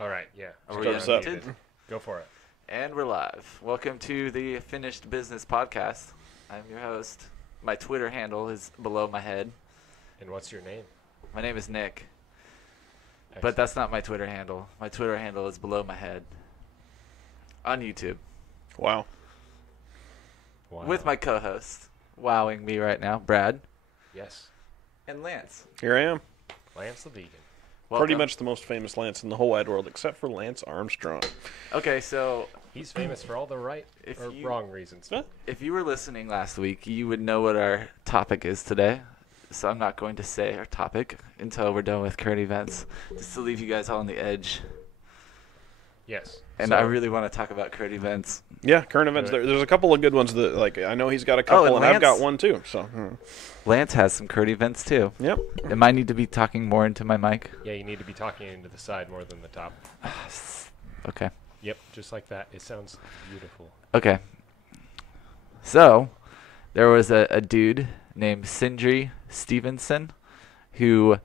All right, yeah. Are we Starts up. unmuted? Go for it. And we're live. Welcome to the Finished Business Podcast. I'm your host. My Twitter handle is below my head. And what's your name? My name is Nick, but Excellent. that's not my Twitter handle. My Twitter handle is below my head on YouTube Wow. Wow. with my co-host, wowing me right now, Brad Yes, and Lance. Here I am. Lance the Vegan. Pretty Welcome. much the most famous Lance in the whole wide world, except for Lance Armstrong. Okay, so He's famous for all the right If or you- wrong reasons. Huh? if you were listening last week, you would know what our topic is today. So I'm not going to say our topic until we're done with current events, just to leave you guys all on the edge. Yes. And So, I really want to talk about current events. Yeah, current events. Right. There's a couple of good ones that, like, I know he's got a couple, and and I've got Lance- one too. So, Lance has some current events too. yep. Am I need to be talking more into my mic? yeah, you need to be talking into the side more than the top. Okay. Yep, just like that. It sounds beautiful. Okay. So, there was a dude named Sindri Stevenson who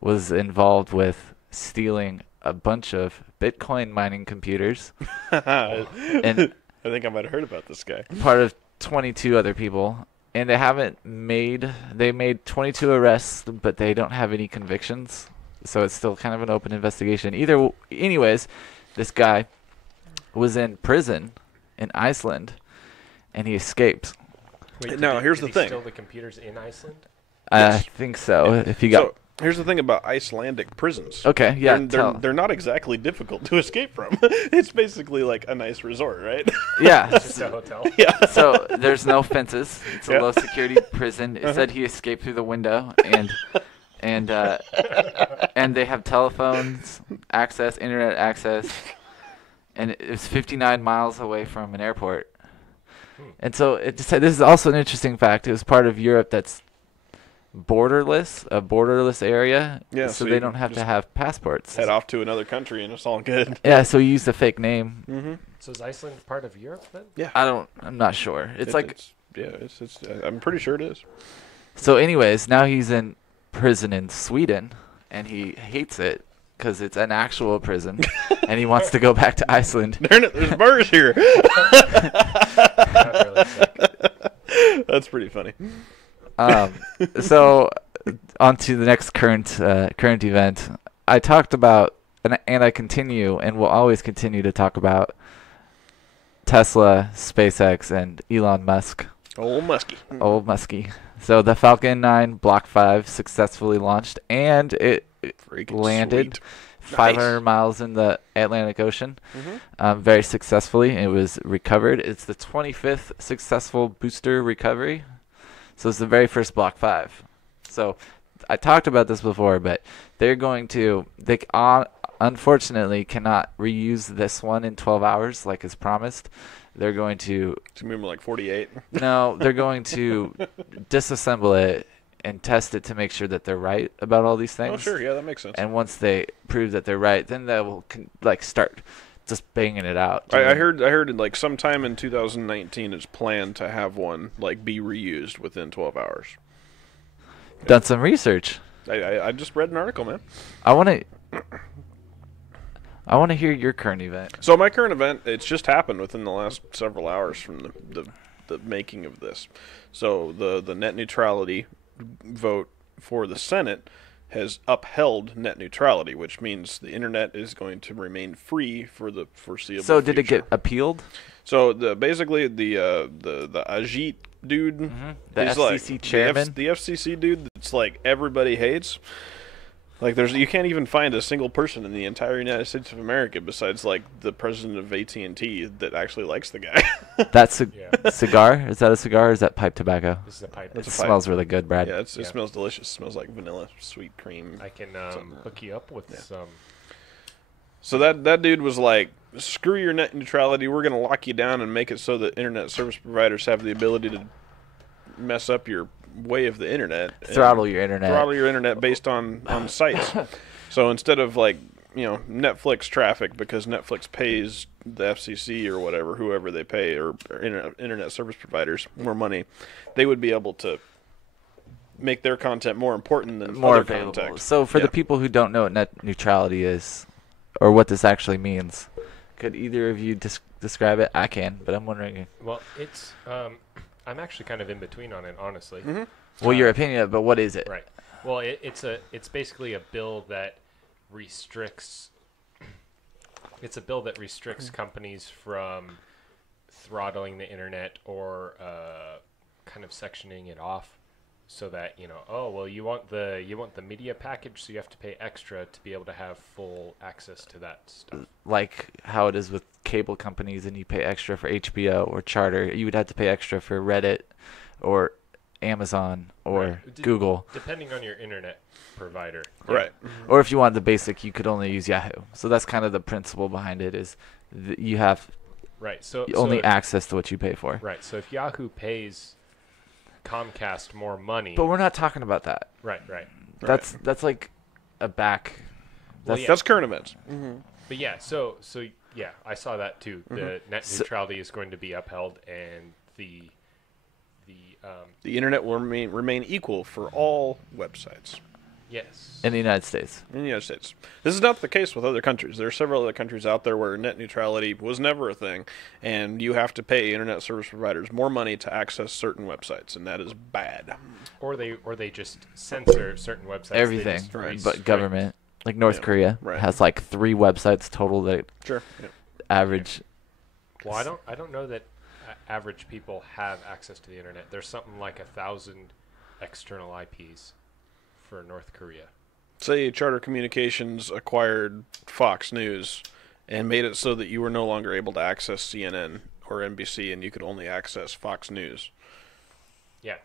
was involved with stealing a bunch of Bitcoin mining computers I and think I might have heard about this guy. part of 22 other people. And they made 22 arrests, but they don't have any convictions. So it's still kind of an open investigation. Anyways, this guy was in prison in Iceland, and he escaped. Wait, Now, here's did the he thing. steal the computers in Iceland? I Yes. think so. If you got So, here's the thing about Icelandic prisons. okay, yeah, They're not exactly difficult to escape from. It's basically like a nice resort, right? yeah. Just a hotel. yeah. So there's no fences. It's a Yeah. low security prison. It said he escaped through the window, and they have telephones access, internet access, and it was 59 miles away from an airport. And so it just said, this is also an interesting fact. It was part of Europe that's a borderless area. Yeah, so so they you don't have to just have passports. Head off to another country and it's all good. Yeah, so he used a fake name. Mm-hmm. So is Iceland part of Europe then? Yeah. I'm not sure. It's I'm pretty sure it is. So anyways, now he's in prison in Sweden, and he hates it because it's an actual prison, and he wants to go back to Iceland. There's birds here. Not really sick. That's pretty funny. So on to the next current event. I talked about, and I continue, and will always continue to talk about Tesla, SpaceX, and Elon Musk. Old Muskie. Old Muskie. So the Falcon 9 Block 5 successfully launched, and it Freaking landed sweet. 500 Nice. miles in the Atlantic Ocean Mhm. very successfully. It was recovered. It's the 25th successful booster recovery. So it's the very first Block 5. So I talked about this before, but they unfortunately cannot reuse this one in 12 hours like is promised. They're going to To remember like 48. no, they're going to disassemble it and test it to make sure that they're right about all these things. Oh, sure. Yeah, that makes sense. And once they prove that they're right, then they will start just banging it out. I heard like sometime in 2019 it's planned to have one like be reused within 12 hours. Done some research. I just read an article, man. I want to hear your current event. So my current event, it's just happened within the last several hours from the making of this. So the net neutrality vote for the Senate has upheld net neutrality, which means the internet is going to remain free for the foreseeable So did it future. get appealed? So basically the Ajit dude, The he's FCC chairman? the FCC dude that's like everybody hates. Like you can't even find a single person in the entire United States of America besides like the president of AT&T that actually likes the guy. That's a Yeah. cigar? Is that a cigar or is that pipe tobacco? This is a pipe. It That's a pipe. smells really good, Brad. Yeah, it Yeah. smells delicious. It smells like vanilla, sweet cream. I can hook you up with some. So that dude was like, screw your net neutrality. We're going to lock you down and make it so that internet service providers have the ability to mess up your way of the internet. and Throttle your internet. Throttle your internet based on sites. So instead of like, Netflix traffic, because Netflix pays the FCC or whatever, whoever they pay, or internet service providers more money, they would be able to make their content more important than more other available. content. So for Yeah. the people who don't know what net neutrality is, or what this actually means. Could either of you describe it? I can, but I'm wondering. Well, it's I'm actually kind of in between on it, honestly. Well, your opinion, but what is it? Right. Well, it's basically a bill that restricts. It's a bill that restricts companies from throttling the internet or kind of sectioning it off, so that you want the media package, so you have to pay extra to be able to have full access to that stuff. Like how it is with cable companies, and you pay extra for HBO or Charter. You would have to pay extra for Reddit or Amazon or Google. Depending on your internet provider. Right. Or if you wanted the basic, you could only use Yahoo. So that's kind of the principle behind it, is you have Right. So only access to what you pay for. Right. So if Yahoo pays Comcast more money. But we're not talking about that. Right. That's like a back. Well, yeah. That's current events. But yeah, so yeah, I saw that too. The net neutrality is going to be upheld, and the internet will remain equal for all websites. Yes. In the United States. In the United States. This is not the case with other countries. There are several other countries out there where net neutrality was never a thing, and you have to pay internet service providers more money to access certain websites, and that is bad. Or they just censor certain websites. Everything, but government. Like North Korea has like 3 websites total that average. Well, I don't know that average people have access to the internet. There's something like 1,000 external IPs for North Korea. Say Charter Communications acquired Fox News and made it so that you were no longer able to access CNN or NBC, and you could only access Fox News. Yeah,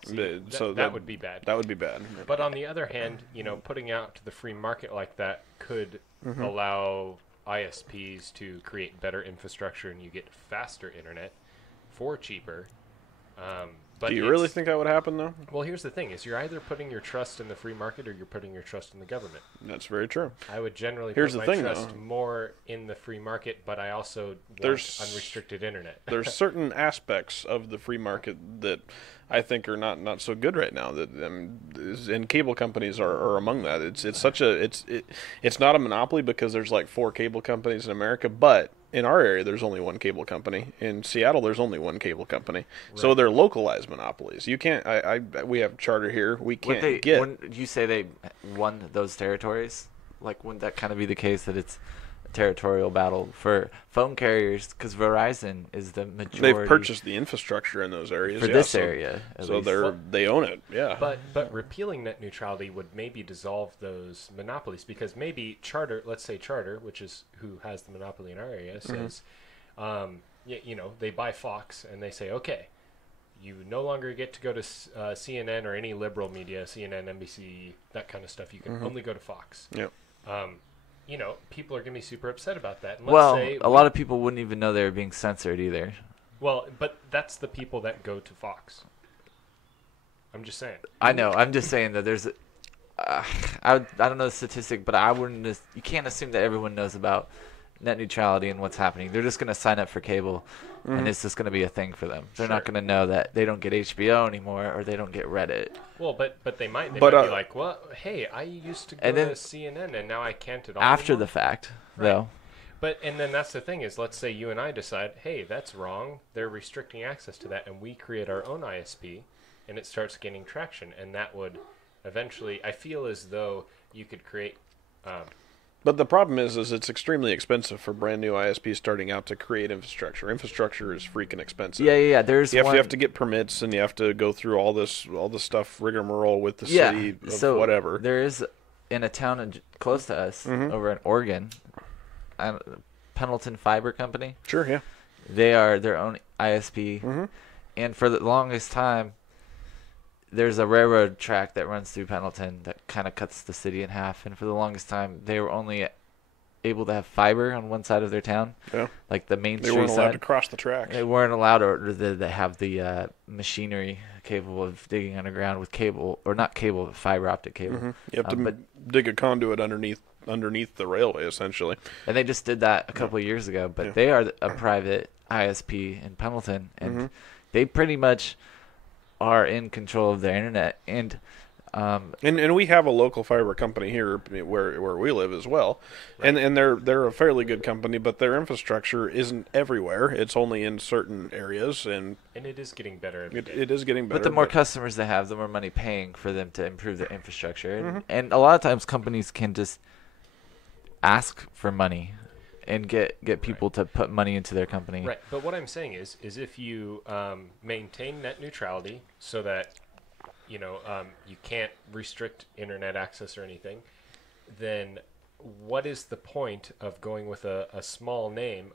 so that would be bad. That would be bad. But on the other hand, putting out to the free market like that could allow ISPs to create better infrastructure, and you get faster internet for cheaper. But do you really think that would happen, though? Well, here's the thing: is you're either putting your trust in the free market or you're putting your trust in the government. That's very true. I would generally put my trust more in the free market, but I also want unrestricted internet. There's certain aspects of the free market that I think are not so good right now. That and cable companies are among that. It's not a monopoly because there's like 4 cable companies in America, but in our area there's only one cable company. In Seattle there's only one cable company. Right. So they're localized monopolies. You can't. We have Charter here. We can't get. When you say they won those territories, like wouldn't that kind of be the case that it's a territorial battle for phone carriers? Because Verizon is the majority. They've purchased the infrastructure in those areas for this area. So they own it. Yeah. But repealing net neutrality would maybe dissolve those monopolies, because maybe Charter, let's say Charter, which is who has the monopoly in our area, says, they buy Fox and they say, okay, you no longer get to go to CNN or any liberal media, CNN, NBC, that kind of stuff. You can only go to Fox. Yep. People are going to be super upset about that. And a lot of people wouldn't even know they were being censored either. Well, but that's the people that go to Fox. I'm just saying. I know. I'm just saying that there's I don't know the statistic, but you can't assume that everyone knows about net neutrality and what's happening. They're just going to sign up for cable, and it's just going to be a thing for them. They're not going to know that they don't get HBO anymore or they don't get Reddit. Well, but they might. They might be like, well, hey, I used to go to CNN and now I can't at all. After anymore. the fact, though. And then that's the thing is, let's say you and I decide, hey, that's wrong. They're restricting access to that, and we create our own ISP, and it starts gaining traction, and that would eventually. I feel as though you could create. But the problem is it's extremely expensive for brand new ISPs starting out to create infrastructure. Infrastructure is freaking expensive. Yeah. You have to get permits, and you have to go through all this stuff rigmarole with the city of whatever. There is in a town close to us over in Oregon, Pendleton Fiber Company. Sure, yeah. They are their own ISP, and for the longest time, there's a railroad track that runs through Pendleton that kind of cuts the city in half. And for the longest time, they were only able to have fiber on one side of their town, like the main street side. They weren't allowed to cross the tracks. They weren't allowed, or they have the machinery capable of digging underground with cable, or not cable, but fiber optic cable. You have to dig a conduit underneath the railway, essentially. And they just did that a couple of years ago. But they are a private ISP in Pendleton, and they pretty much are in control of their internet. And And we have a local fiber company here where we live as well, Right. and they're a fairly good company, but their infrastructure isn't everywhere. It's only in certain areas, and it is getting better every day. it is getting better. But the more customers they have, the more money paying for them to improve their infrastructure. Mm-hmm. And a lot of times companies can just ask for money and get people to put money into their company. Right, but what I'm saying is if you maintain net neutrality so that you can't restrict internet access or anything, then what is the point of going with a small name,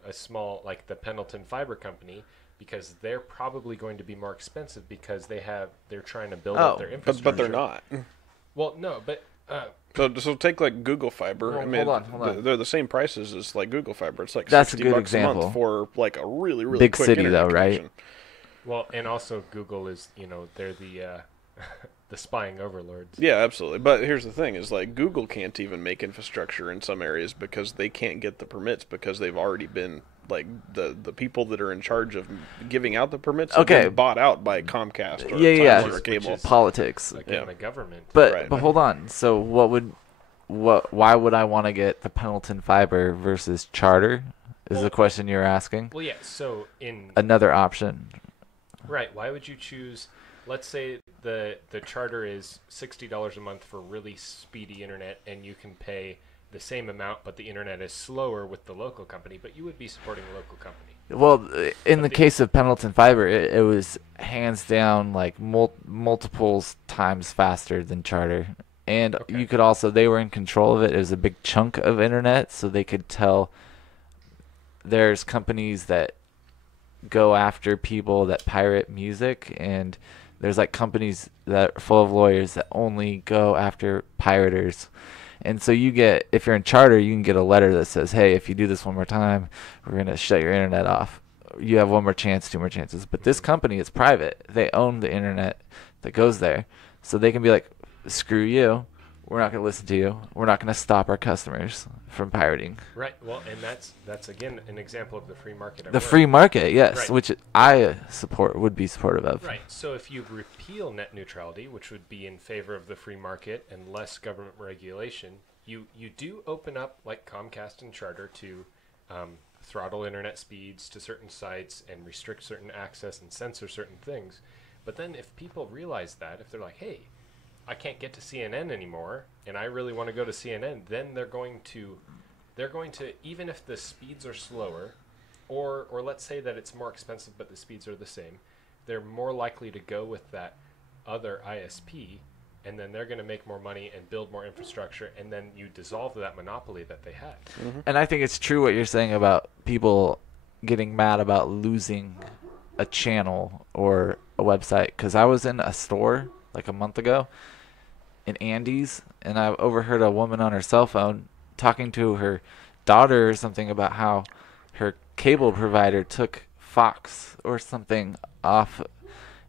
like the Pendleton Fiber Company, because they're probably going to be more expensive because they're trying to build up their infrastructure. but they're not. Well, no, but So take like Google Fiber. Well, I mean, hold on. they're the same prices as like Google Fiber. It's like That's a $60 good a example. month for like a really Big quick city, internet though, right? connection. well, and also Google is they're the the spying overlords. Yeah, absolutely. But here's the thing: is like Google can't even make infrastructure in some areas because they can't get the permits because they've already been like the people that are in charge of giving out the permits have Okay. been bought out by Comcast or Yeah. Time Warner Cable. Which is- Politics. Again, Yeah. the government. But Right. but hold on. So why would I want to get the Pendleton Fiber versus Charter? Is the Well- question you're asking? Well, yeah. So Another option. right, why would you choose? Let's say the charter is $60 a month for really speedy internet, and you can pay the same amount, but the internet is slower with the local company. But you would be supporting a local company. Well, in the case of Pendleton Fiber, it was hands down like multiples times faster than Charter. And Okay. you could also, they were in control of it. It was a big chunk of internet, so they could tell there's companies that go after people that pirate music, and there's like companies that are full of lawyers that only go after pirators. And so if you're in Charter, you can get a letter that says, hey, if you do this one more time, we're going to shut your internet off. You have one more chance, two more chances. But this company is private. They own the internet that goes there. So they can be like, screw you. We're not going to listen to you. We're not going to stop our customers from pirating. Right. Well, and that's again an example of the free market. at The work. free market, yes, Right. which I would be supportive of. Right. So if you repeal net neutrality, which would be in favor of the free market and less government regulation, you do open up, like Comcast and Charter, to throttle internet speeds to certain sites and restrict certain access and censor certain things. But then if people realize that, if they're like, hey, I can't get to CNN anymore, and I really want to go to CNN, then they're going to, even if the speeds are slower, or let's say that it's more expensive but the speeds are the same, they're more likely to go with that other ISP, and then they're going to make more money and build more infrastructure, and then you dissolve that monopoly that they had. And I think it's true what you're saying about people getting mad about losing a channel or a website. Because I was in a store like a month ago in Andes, and I overheard a woman on her cell phone talking to her daughter or something about how her cable provider took Fox or something off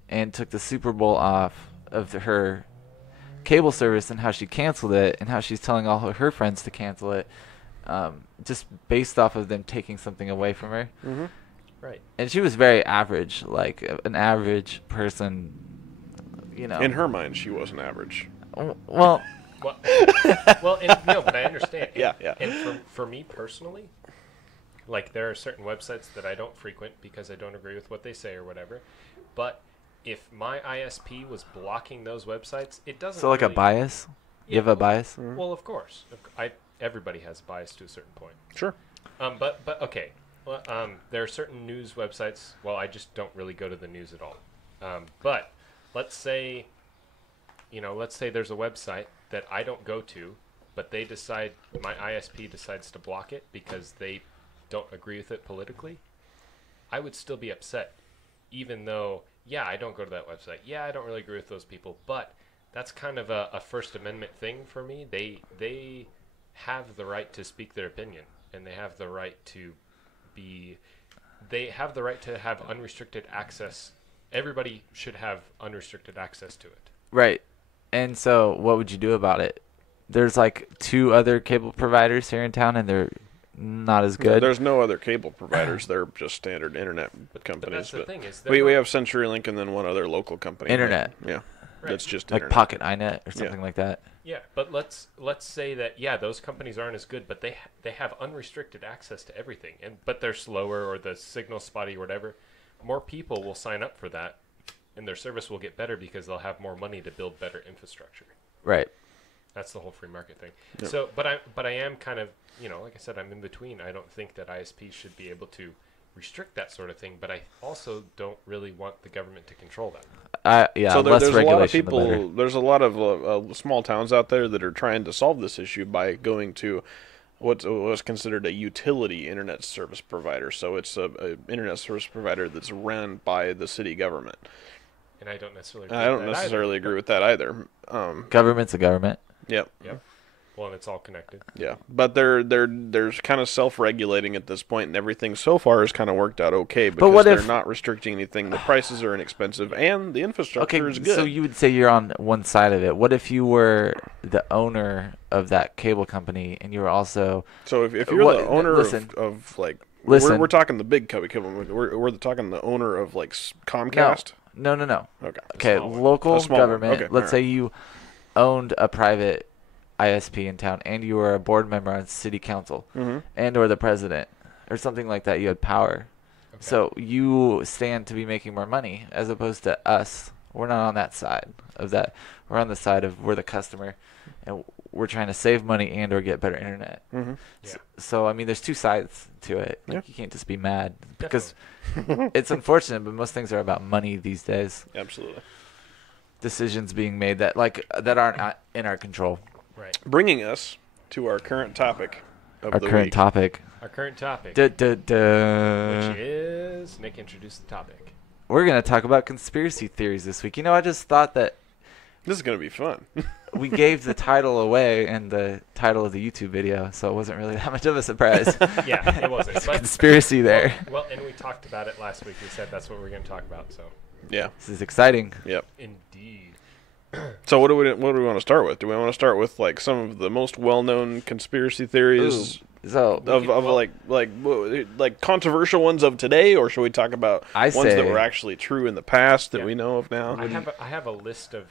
and took the Super Bowl off of her cable service, and how she canceled it, and how she's telling all her friends to cancel it, just based off of them taking something away from her. Mm-hmm. Right. And she was very average, like an average person, In her mind, she wasn't average. Well, Well, but I understand. Yeah. And for me personally, like there are certain websites that I don't frequent because I don't agree with what they say or whatever. But if my ISP was blocking those websites, it doesn't. so like a really- bias? You Yeah, have a bias? Well, of course. Everybody has bias to a certain point. Sure. But okay. Well, there are certain news websites. Well, I just don't really go to the news at all. But let's say there's a website that I don't go to, but my ISP decides to block it because they don't agree with it politically. I would still be upset, even though, yeah, I don't go to that website. Yeah, I don't really agree with those people, but that's kind of a First Amendment thing for me. They have the right to speak their opinion, and they have the right to have unrestricted access. Everybody should have unrestricted access to it. Right. And so what would you do about it? There's like 2 other cable providers here in town, and they're not as good. There's no other cable providers. They're just standard internet But companies. that's the thing is, we have CenturyLink and then one other local company. Internet. Yeah. that's just like internet. Pocket INET or something like that. Yeah, but let's say that those companies aren't as good, but they have unrestricted access to everything, but they're slower or the signal spotty or whatever. More people will sign up for that, and their service will get better because they'll have more money to build better infrastructure. Right. That's the whole free market thing. Yep. So, but I am kind of, like I said, I'm in between. I don't think that ISPs should be able to restrict that sort of thing, but I also don't really want the government to control that. Yeah, so less there's regulation, a lot of the better. people. There's a lot of small towns out there that are trying to solve this issue by going to what's considered a utility internet service provider. So it's a internet service provider that's run by the city government. And I don't necessarily. Agree with that either. Government's a government. Yep. Yep. Well, and it's all connected. Yeah, but they're kind of self-regulating at this point, and everything so far has kind of worked out okay because they're not restricting anything. The prices are inexpensive, and the infrastructure is good. So you would say you're on one side of it. What if you were the owner of that cable company, and you were also? So if you're the owner of like, we're talking the big cable. We're talking the owner of like Comcast. No. Okay. Local government. Okay, let's say you owned a private ISP in town, and you were a board member on city council, and or the president, or something like that. You had power, so you stand to be making more money as opposed to us. We're not on that side of that. We're on the side of we're the customer, and we're trying to save money and or get better internet. So I mean, there's two sides to it. Like, you can't just be mad because it's unfortunate, but most things are about money these days. Absolutely. Decisions being made that aren't in our control. Right. Bringing us to our current topic of Our the current week. topic. Our current topic, Which is Nick introduced the topic. We're going to talk about conspiracy theories this week. I just thought that This is going to be fun. we gave the title away in the title of the YouTube video, so it wasn't really that much of a surprise. Yeah, it wasn't. It's a conspiracy there. Well, and we talked about it last week. We said that's what we're going to talk about. So. Yeah. This is exciting. Yep. Indeed. So what do we want to start with? Do we want to start with like some of the most well-known conspiracy theories like controversial ones of today, or should we talk about ones that were actually true in the past that we know of now? I have a list of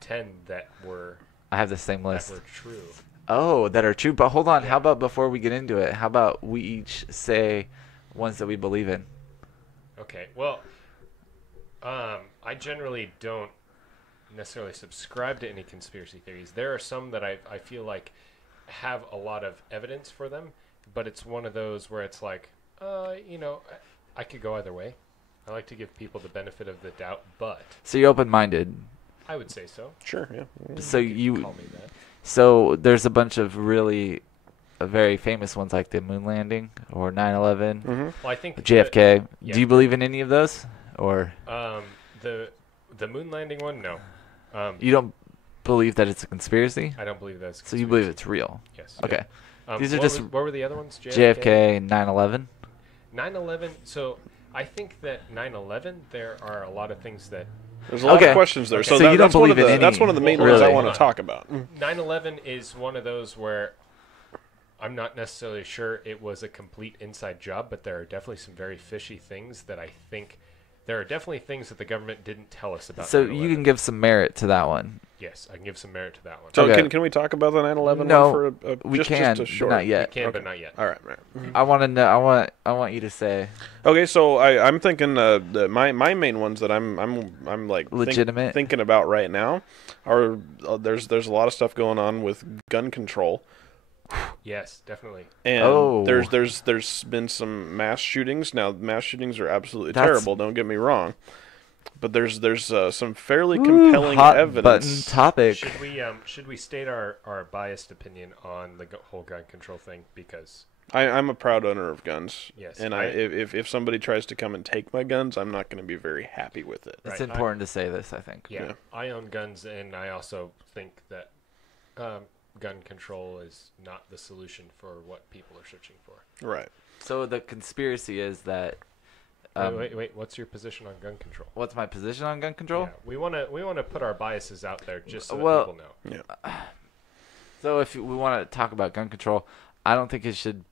10 that were. I have the same list. That were true. Oh, that are true. But hold on. How about before we get into it? How about we each say ones that we believe in? Okay. Well, I generally don't necessarily subscribe to any conspiracy theories. There are some that I feel like have a lot of evidence for them, but it's one of those where it's like, I could go either way. I like to give people the benefit of the doubt, but So you're open-minded. I would say so. Sure, yeah. So you call me that. So there's a bunch of really very famous ones like the moon landing or 9/11, Well, I think JFK. Do you believe in any of those, or the moon landing one? No. you don't believe that it's a conspiracy? I don't believe that's. So you believe it's real? Yes. Okay. These are what were the other ones? JFK and 9/11. 9/11. So I think that 9/11. There are a lot of things that. There's a lot of questions there. So you don't believe in any? That's one of the main ones I want to talk about. 9/11 is one of those where I'm not necessarily sure it was a complete inside job, but there are definitely some very fishy things that I think. There are definitely things that the government didn't tell us about. So 9/11. you can give some merit to that one. Yes, I can give some merit to that one. So Okay. can we talk about the 9/11 No, one for we just can, a short? but not yet. We can, but not yet. All right. I want to know. I want you to say. Okay, so I'm thinking my main ones that I'm like Legitimate. thinking about right now are there's a lot of stuff going on with gun control. Yes, definitely. And there's been some mass shootings. Now, mass shootings are absolutely terrible. Don't get me wrong, but there's some fairly compelling hot evidence. Button topic. Should we state our biased opinion on the whole gun control thing? Because I'm a proud owner of guns. Yes, and if somebody tries to come and take my guns, I'm not going to be very happy with it. It's important to say this, I think. Yeah, I own guns, and I also think that gun control is not the solution for what people are searching for. Right. So the conspiracy is that. Wait. What's your position on gun control? What's my position on gun control? Yeah, we want to put our biases out there just so that people know. Yeah. So if we want to talk about gun control, I don't think it should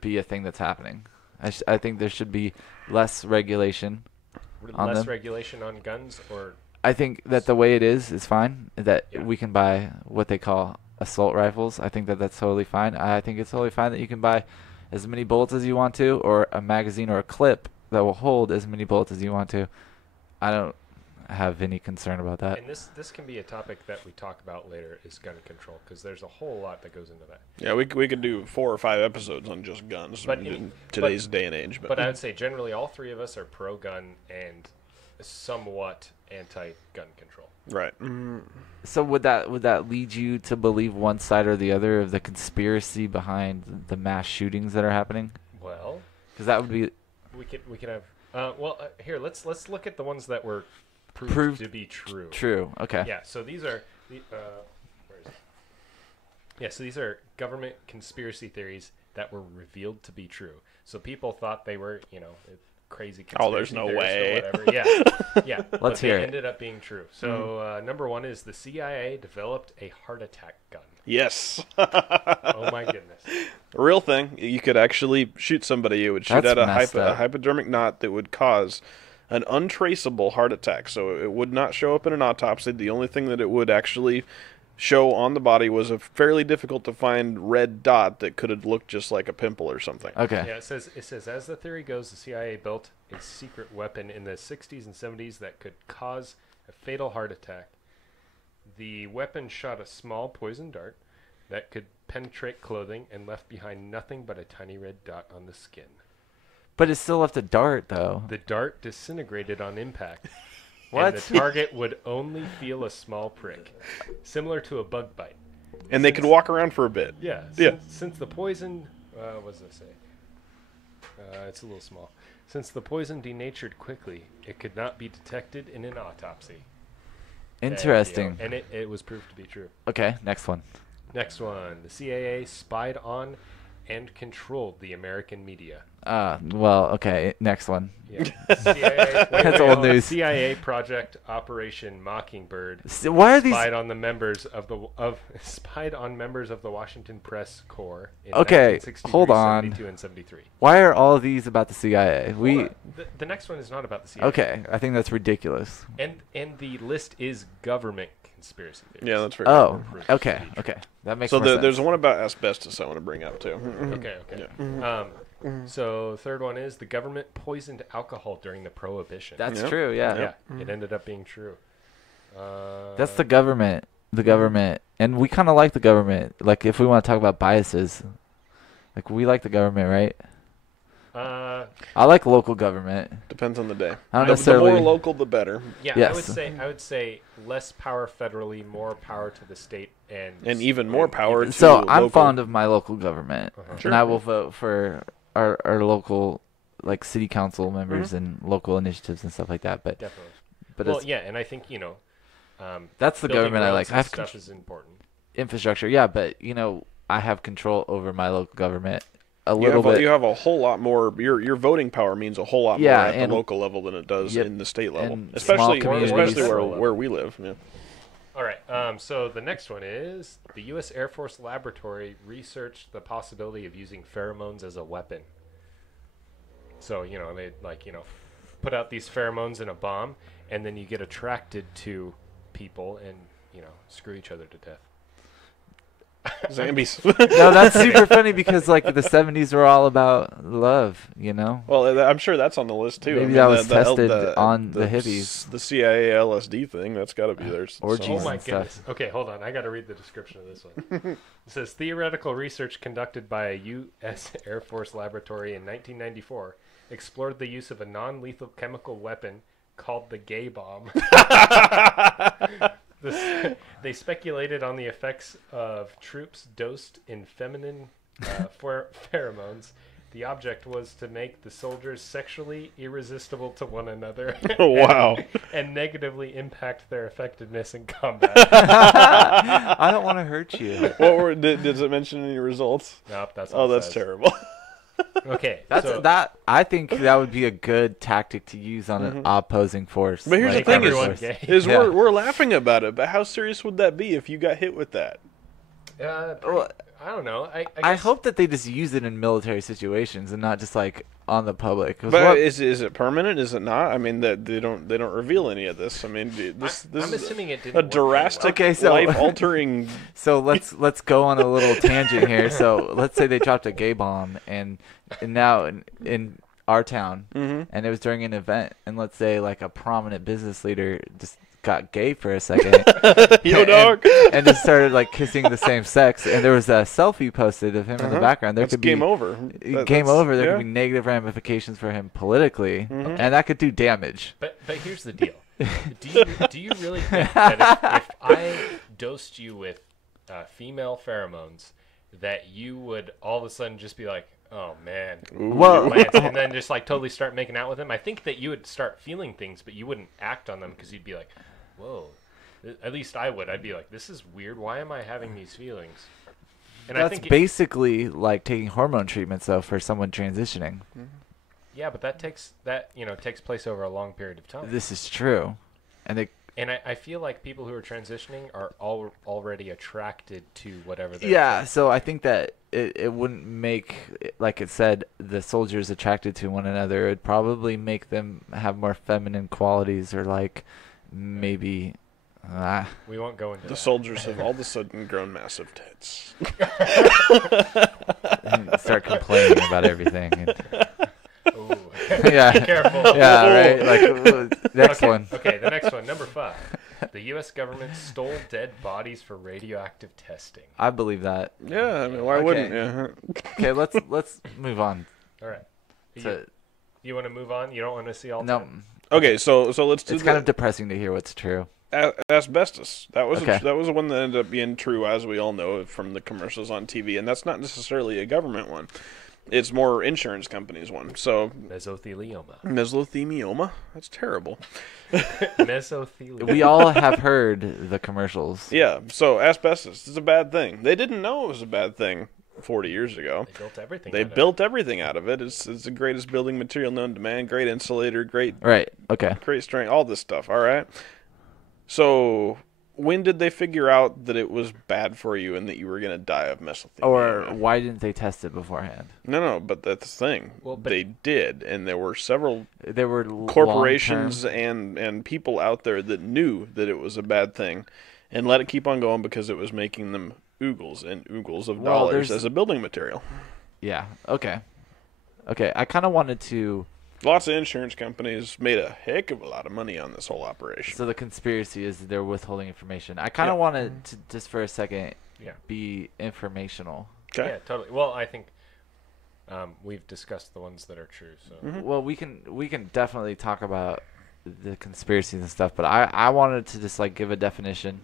be a thing that's happening. I think there should be less regulation. Less regulation on guns, or I think that the way it is fine. That Yeah. we can buy what they call assault rifles. I think that that's totally fine. I think it's totally fine that you can buy as many bullets as you want to, or a magazine or a clip that will hold as many bullets as you want to. I don't have any concern about that. And this can be a topic that we talk about later is gun control, because there's a whole lot that goes into that. Yeah, we could do 4 or 5 episodes on just guns But in today's day and age. But I would say generally all three of us are pro-gun and somewhat anti-gun control. right. So would that lead you to believe one side or the other of the conspiracy behind the mass shootings that are happening? Well, Because that would be we could have. Here let's look at the ones that were proved Proved to be true. true. Okay. Yeah. So these are where is it? Yeah. So these are government conspiracy theories that were revealed to be true. So people thought they were, crazy conspiracy Oh, there's no theorists way. or whatever. Yeah. Yeah. Let's but hear they it. ended up being true. So number one is the CIA developed a heart attack gun. Yes. Oh my goodness. A real thing. You could actually shoot somebody. You would shoot That's at a messed up. hypodermic knot that would cause an untraceable heart attack. So it would not show up in an autopsy. The only thing that it would actually show on the body was a fairly difficult to find red dot that could have looked just like a pimple or something. Okay. Yeah, it says as the theory goes, the CIA built a secret weapon in the 60s and 70s that could cause a fatal heart attack. The weapon shot a small poison dart that could penetrate clothing and left behind nothing but a tiny red dot on the skin. But it still left a dart, though. The dart disintegrated on impact. What? And the target would only feel a small prick, similar to a bug bite. And they could walk around for a bit. Yeah. Yeah. Since the poison, what does it say? It's a little small. Since the poison denatured quickly, it could not be detected in an autopsy. Interesting. And it was proved to be true. Okay, next one. Next one. The CIA spied on and controlled the American media. Well, okay, next one. Yeah. CIA, That's old news. CIA Project Operation Mockingbird Why are these? spied on members of the Washington Press Corps in Okay, 1963, hold on. 72, and 73. Why are all of these about the CIA? Hold on. The next one is not about the CIA. Okay, I think that's ridiculous. And the list is government conspiracy theories. Yeah, that's very Oh, Proved okay, to be true. okay, that makes So more sense. there's one about asbestos I want to bring up too. Okay. So third one is the government poisoned alcohol during the Prohibition. That's Yep. true. Yeah. yeah, it ended up being true. That's the government. The government, and we kind of like the government. Like, if we want to talk about biases, like we like the government, right? I like local government. Depends on the day. I don't The necessarily. more local, the better. Yeah, Yes. I would say less power federally, more power to the state, and even more power even- to So I'm local. fond of my local government, Sure. and I will vote for our local, like, city council members and local initiatives and stuff like that. But definitely. but Well, it's, yeah, and I think that's the building government I roads like. I and have stuff is important. infrastructure, yeah, but I have control over my local government a You little have, bit. you have a whole lot more. Your voting power means a whole lot Yeah, more at and- the local level than it does Yep, in the state level, and especially small especially communities. where we live. Yeah. All right. So the next one is the U.S. Air Force Laboratory researched the possibility of using pheromones as a weapon. So they put out these pheromones in a bomb, and then you get attracted to people and screw each other to death. Zambies. No, that's super funny because like the 70s were all about love, Well, I'm sure that's on the list too. Maybe that was tested on the hippies. The CIA LSD thing, that's got to be there. Orgies. Oh and my stuff. goodness. Okay, hold on. I got to read the description of this one. It says theoretical research conducted by a U.S. Air Force laboratory in 1994 explored the use of a non-lethal chemical weapon called the gay bomb. They speculated on the effects of troops dosed in feminine pheromones. The object was to make the soldiers sexually irresistible to one another. Wow. And negatively impact their effectiveness in combat. I don't want to hurt you. What were? Does it mention any results? Nope, that's Oh, all it that's says. terrible. Okay, That's so that. I think that would be a good tactic to use on an opposing force. But here's like the thing: everyone is, gay. is Yeah. we're laughing about it, but how serious would that be if you got hit with that? Well, I don't know. I I guess hope that they just use it in military situations and not just like on the public. 'Cause But is it permanent? Is it not? I mean, that they don't reveal any of this. I mean, this I'm is assuming it didn't a work very well. drastic, Okay, so- life-altering. So let's go on a little tangent here. So let's say they dropped a gay bomb, and now in our town, and it was during an event, and let's say like a prominent business leader just got gay for a second, Yo, dog. and just started like kissing the same sex, and there was a selfie posted of him in the background. There That's could be game over. game over. There yeah. could be negative ramifications for him politically, and that could do damage. But here's the deal. Do you really think that if I dosed you with female pheromones, that you would all of a sudden just be like, oh man, Well, Lance, and then just like totally start making out with him? I think that you would start feeling things, but you wouldn't act on them because you'd be like, whoa. At least I would. I'd be like, this is weird. Why am I having these feelings? And I that's think basically like taking hormone treatments though for someone transitioning. yeah, but that takes place over a long period of time. This is true, and And I feel like people who are transitioning are already attracted to whatever they're yeah. So I think that it wouldn't make, like it said, the soldiers attracted to one another. It'd probably make them have more feminine qualities, or like maybe. We won't go into The that. soldiers have all of a sudden grown massive tits. Start complaining about everything. And, Ooh. yeah. Be careful. Yeah. Right. Like next Okay, one. Okay, the next one, number 5. The U.S. government stole dead bodies for radioactive testing. I believe that. Yeah, I mean, why Okay. wouldn't you? Okay. Let's move on. All right. To, You want to move on? You don't want to see all no, 10? Okay, so let's do it's kind of depressing to hear what's true. asbestos. That was Okay. that was the one that ended up being true, as we all know from the commercials on TV, and that's not necessarily a government one. It's more insurance companies one. So Mesothelioma. mesothelioma. That's terrible. Mesothelioma. We all have heard the commercials. Yeah. So asbestos is a bad thing. They didn't know it was a bad thing 40 years ago. They built everything. They out of built everything out of it. It's the greatest building material known to man. Great insulator. Great Right. Okay. strength. All this stuff. All right. So when did they figure out that it was bad for you and that you were going to die of mesothelioma? Or why didn't they test it beforehand? No, but that's the thing. Well, but- they did, and there were several There were corporations long-term- and people out there that knew that it was a bad thing and let it keep on going because it was making them oogles and oogles of Well, dollars there's- as a building material. Yeah. Okay. Okay. I kind of wanted to. Lots of insurance companies made a heck of a lot of money on this whole operation. So the conspiracy is they're withholding information. I kind of Yeah. wanted to just for a second Yeah. be informational. Okay. Yeah, totally. Well, I think we've discussed the ones that are true. So Well, we can definitely talk about the conspiracies and stuff, but I wanted to just like give a definition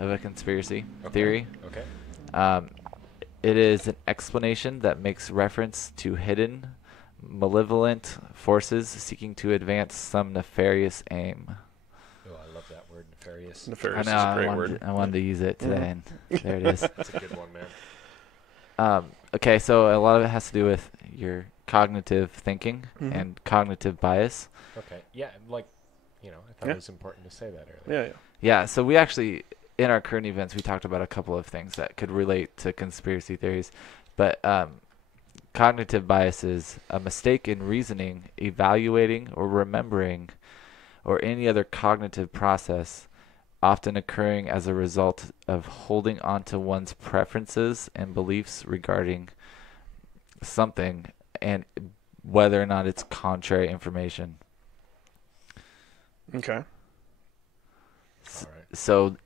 of a conspiracy theory. Okay. It is an explanation that makes reference to hidden, malevolent forces seeking to advance some nefarious aim. Oh, I love that word, nefarious. Nefarious I is know. a great I word. wanted to use it today, and there it is. That's a good one, man. Okay, so a lot of it has to do with your cognitive thinking Mhm. and cognitive bias. Okay. Yeah, like, I thought Yeah. it was important to say that earlier. Yeah. Yeah, so we actually, in our current events, we talked about a couple of things that could relate to conspiracy theories. But cognitive bias is a mistake in reasoning, evaluating, or remembering, or any other cognitive process, often occurring as a result of holding on to one's preferences and beliefs regarding something and whether or not it's contrary information. Okay. All right. So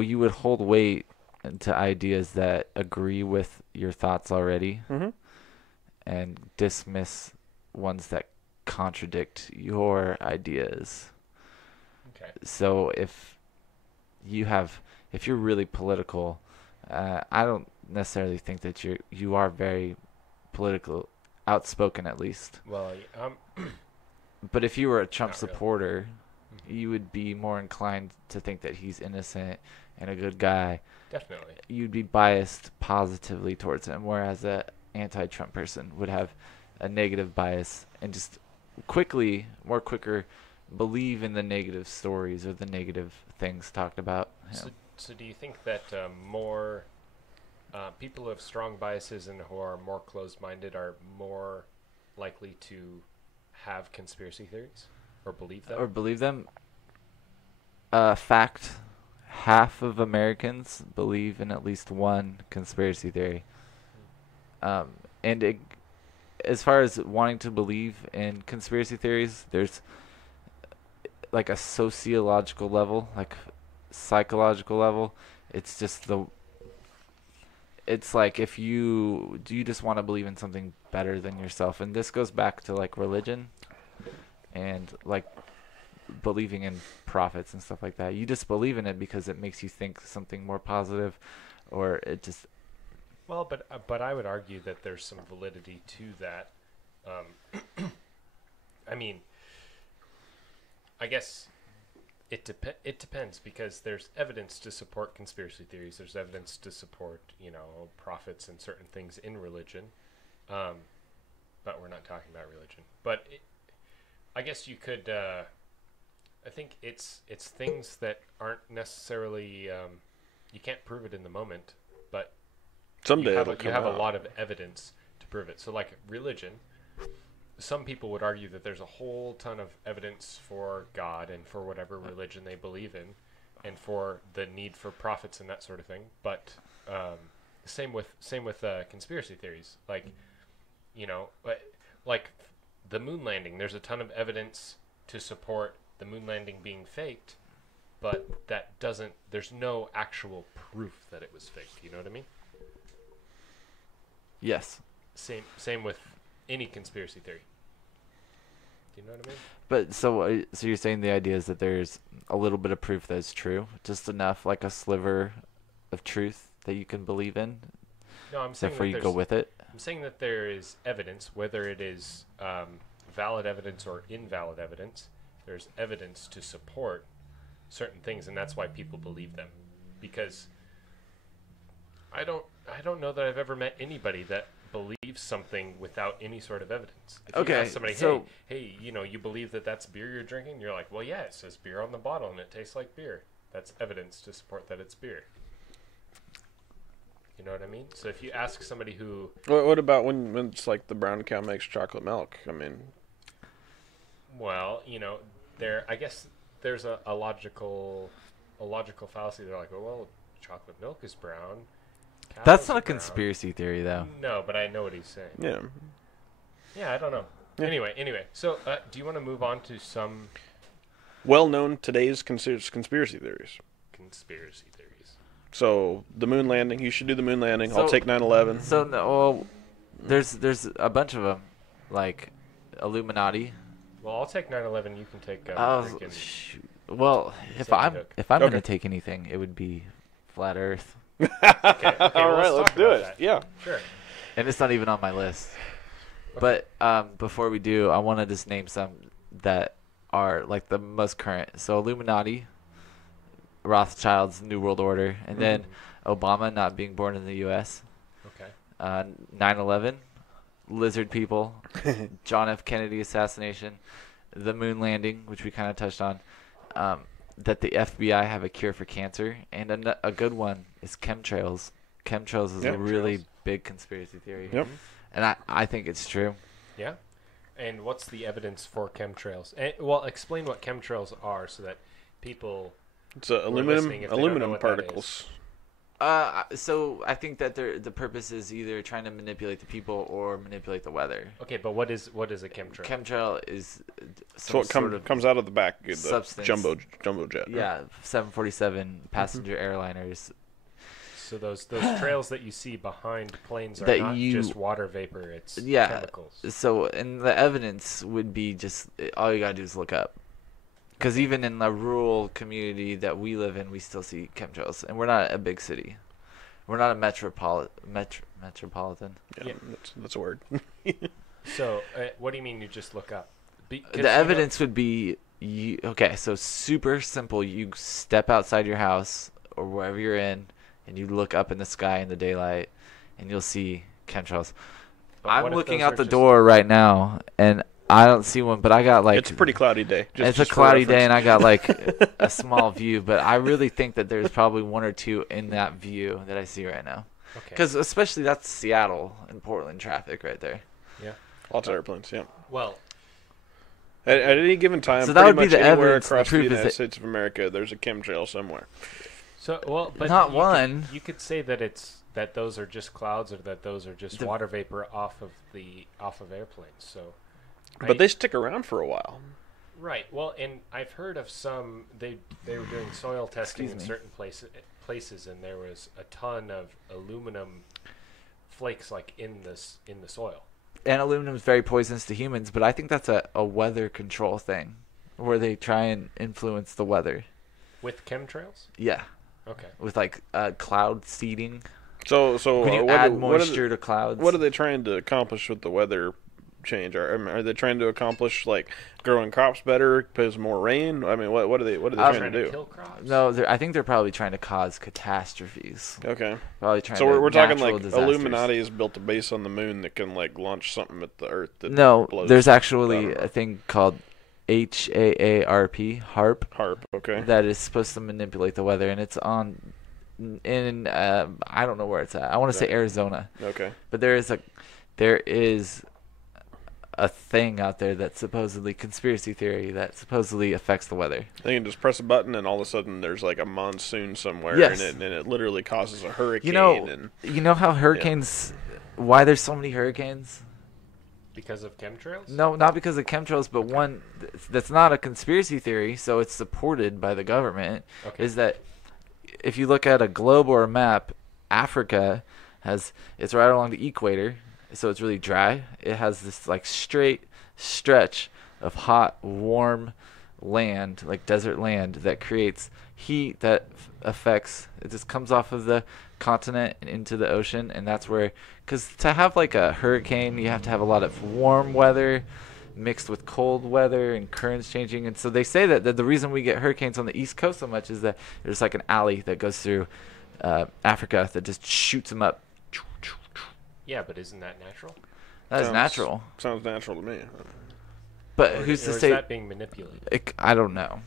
you would hold weight to ideas that agree with your thoughts already Mm-hmm. and dismiss ones that contradict your ideas. Okay. So if you're really political, I don't necessarily think that you are very political, outspoken at least. Well, But if you were a Trump Not really. supporter, Mhm. you would be more inclined to think that he's innocent and a good guy. definitely. You'd be biased positively towards him, whereas a anti-Trump person would have a negative bias and just more quicker believe in the negative stories or the negative things talked about him. So do you think that more people who have strong biases and who are more closed-minded are more likely to have conspiracy theories or believe them. Or believe them. Fact: half of Americans believe in at least one conspiracy theory. As far as wanting to believe in conspiracy theories, there's like a sociological level, like psychological level. It's just it's like if you just want to believe in something better than yourself, and this goes back to like religion and like believing in prophets and stuff like that. You just believe in it because it makes you think something more positive, or it just. Well, but I would argue that there's some validity to that. I mean, I guess it depends, because there's evidence to support conspiracy theories. There's evidence to support, prophets and certain things in religion. But we're not talking about religion. But I guess you could. I think it's things that aren't necessarily. You can't prove it in the moment, but someday you have a lot of evidence to prove it. So, like religion, some people would argue that there's a whole ton of evidence for God and for whatever religion they believe in, and for the need for prophets and that sort of thing. But same with conspiracy theories, like like the moon landing. There's a ton of evidence to support the moon landing being faked, but there's no actual proof that it was faked. You know what I mean? Yes. Same with any conspiracy theory. Do you know what I mean? But so you're saying the idea is that there's a little bit of proof that it's true, just enough, like a sliver of truth that you can believe in. No, I'm saying therefore you go with it. I'm saying that there is evidence, whether it is valid evidence or invalid evidence. There's evidence to support certain things, and that's why people believe them. Because I don't know that I've ever met anybody that believes something without any sort of evidence. If you ask somebody, hey, you believe that that's beer you're drinking? You're like, well, yeah, it says beer on the bottle and it tastes like beer. That's evidence to support that it's beer. You know what I mean? So if you ask somebody who... What about when it's like the brown cow makes chocolate milk? I mean... Well, I guess there's a logical fallacy. They're like, well, chocolate milk is brown. That's not a conspiracy theory, though. No, but I know what he's saying. Yeah. Yeah, I don't know. Yeah. Anyway. So, do you want to move on to some well-known today's conspiracy theories? Conspiracy theories. So the moon landing. You should do the moon landing. I'll take 9/11. So no, there's a bunch of them, like Illuminati. Well, I'll take 9/11. You can take. Well, if I'm Okay. gonna take anything, it would be flat Earth. Okay, All right, let's do it. That. Yeah. Sure. And it's not even on my list. But before we do, I want to just name some that are like the most current. So Illuminati, Rothschild's New World Order, and then Obama not being born in the U.S. Okay. 9/11, lizard people, John F. Kennedy assassination, the moon landing, which we kind of touched on, that the FBI have a cure for cancer, and a good one is chemtrails. Chemtrails is a really big conspiracy theory. Yep. And I think it's true. Yeah. And what's the evidence for chemtrails? Well, explain what chemtrails are so that people... It's aluminum particles. So I think that the purpose is either trying to manipulate the people or manipulate the weather. Okay, but what is a chemtrail? Chemtrail is So it comes out of the back of the substance. jumbo jet. Yeah, 747 passenger airliners. So those trails that you see behind planes are That not you- just water vapor; it's Yeah. chemicals. So, and the evidence would be just all you gotta do is look up. Because even in the rural community that we live in, we still see chemtrails, and we're not a big city. We're not a metropolitan. Yeah, that's a word. So, what do you mean you just look up? The evidence would be okay. So super simple. You step outside your house or wherever you're in, and you look up in the sky in the daylight, and you'll see chemtrails. I'm looking out the door right now, and I don't see one, but I got like... It's a pretty cloudy day. It's a cloudy day, and I got like a small view, but I really think that there's probably one or two in that view that I see right now. Okay. Because especially that's Seattle and Portland traffic right there. Yeah. Lots of airplanes. Yeah. Well, At any given time, So that pretty would be much the anywhere evidence and the across the proof is United that- States of America, there's a chemtrail somewhere. but Not you one. You could say that those are just clouds, or that those are just water vapor off of airplanes. So, But they stick around for a while. right. Well, and I've heard of some. They were doing soil testing in Excuse me. certain places, and there was a ton of aluminum flakes like in the soil. And aluminum is very poisonous to humans, but I think that's a weather control thing, where they try and influence the weather. With chemtrails? Yeah, Okay. with like cloud seeding. So When you what add do- moisture to clouds. What are they trying to accomplish with the weather change? Are they trying to accomplish like growing crops better because more rain? I mean, what are they trying to do? kill crops? No, I think they're probably trying to cause catastrophes. Okay, Probably trying. so to we're talking natural like disasters. Illuminati has built a base on the moon that can like launch something at the Earth. That No, blows there's I actually don't know. a thing called HAARP, HARP, Okay. that is supposed to manipulate the weather, and it's in I don't know where it's at. I want to say Arizona, Okay. but there is a thing out there that's supposedly conspiracy theory that supposedly affects the weather. They can just press a button and all of a sudden there's like a monsoon somewhere, Yes. and it literally causes a hurricane. You know how hurricanes? Why there's so many hurricanes? Because of chemtrails? No, not because of chemtrails, but one that's not a conspiracy theory, so it's supported by the government, Okay. is that if you look at a globe or a map, Africa it's right along the equator, so it's really dry. It has this like straight stretch of hot, warm land, like desert land, that creates heat that affects, it just comes off of the continent and into the ocean, and that's where, because to have like a hurricane, you have to have a lot of warm weather mixed with cold weather and currents changing. And so they say that the reason we get hurricanes on the East Coast so much is that there's like an alley that goes through Africa that just shoots them up. Yeah, but isn't that natural? That is Sounds- natural. Sounds natural to me. But Or, who's or to is say? that being manipulated? I don't know.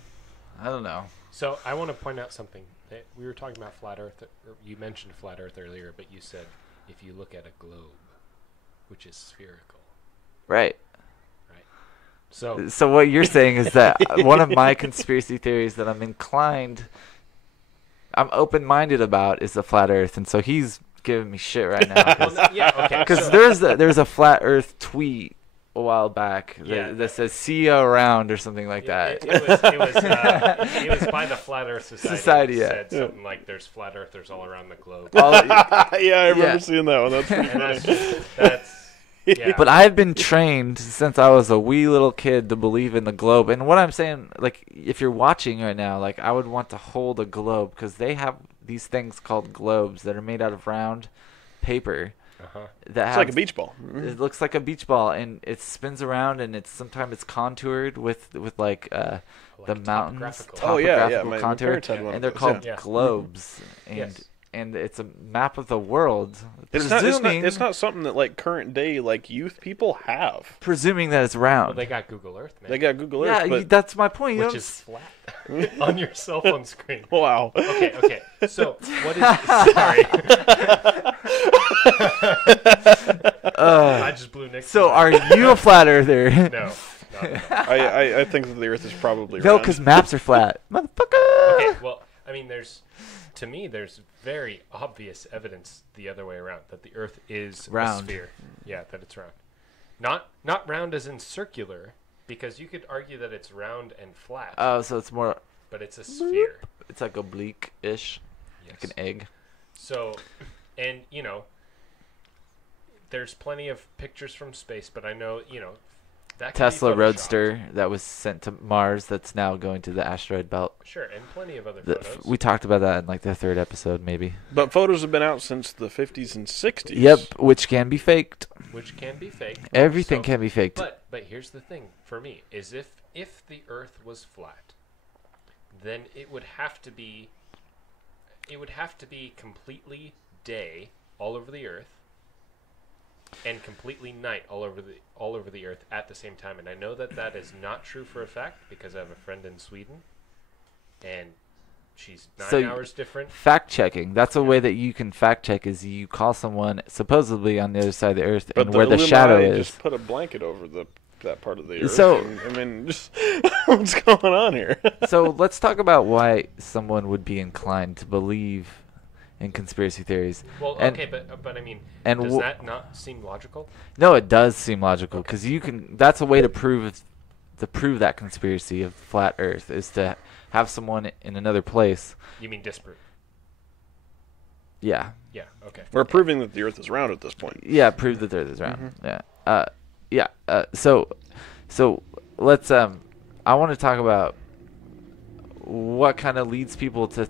I don't know. So I want to point out something. That we were talking about flat Earth. Or you mentioned flat Earth earlier, but you said if you look at a globe, which is spherical, Right. right? So So what you're saying is that one of my conspiracy theories that I'm open-minded about is the flat Earth, and so he's giving me shit right now. yeah, okay. Because so- there's a flat Earth tweet a while back that, Yeah. that says "see you around" or something like that. It was by the Flat Earth Society. Society, It yeah. said something like "There's flat earthers all around the globe." All- Yeah, I remember Yeah. seeing that one. That's pretty And funny. that's yeah. But I've been trained since I was a wee little kid to believe in the globe. And what I'm saying, like, if you're watching right now, like, I would want to hold a globe because they have these things called globes that are made out of round paper uh-huh. that It's like a beach ball. It looks like a beach ball, and it spins around, and sometimes it's contoured with like the Like mountains, topographical. Oh yeah, yeah. topographical My contour, parents had one. and of they're those, called yeah. Yeah. globes, and Yes. and it's a map of the world. It's not something that like current day like youth people have. presuming that it's Well, round. they got Google Earth, man. They got Google yeah, Earth, but that's my point. You which don't is flat on your cell phone screen. wow. Okay. So what is? Sorry, I just blew Nick. So are you a flat earther? No. I think that the Earth is probably No, round. because maps are flat, motherfucker. Okay. Well, I mean, to me, there's very obvious evidence the other way around that the Earth is Round. a sphere. Yeah, that it's round. Not round as in circular, because you could argue that it's round and flat, Oh, so it's more. but it's a sphere. It's like oblique-ish, like Yes. an egg. So, and there's plenty of pictures from space, but I know that can be Tesla photoshopped. Roadster that was sent to Mars that's now going to the asteroid belt. Sure, and plenty of other photos. We talked about that in like the third episode, maybe. But photos have been out since the 50s and 60s. Yep, which can be faked. which can be fake. Everything So- can be faked. But here's the thing for me is if the Earth was flat, then it would have to be completely day all over the Earth and completely night all over the Earth at the same time. And I know that is not true for a fact because I have a friend in Sweden, and she's 9 So hours different. Fact checking. That's a way that you can fact check is you call someone supposedly on the other side of the earth But and where the Illuminati shadow is. just put a blanket over that part of the earth. So- and, I mean, just what's going on here? So let's talk about why someone would be inclined to believe in conspiracy theories. Well, And- okay, but I mean, and does wh- that not seem logical? No, it does seem logical because you can. That's a way to prove that conspiracy of flat Earth is to have someone in another place. You mean disprove? Yeah, Yeah. Okay. We're proving that the earth is round at this point. yeah, prove that the Earth is round. Yeah, So let's. I want to talk about what kind of leads people to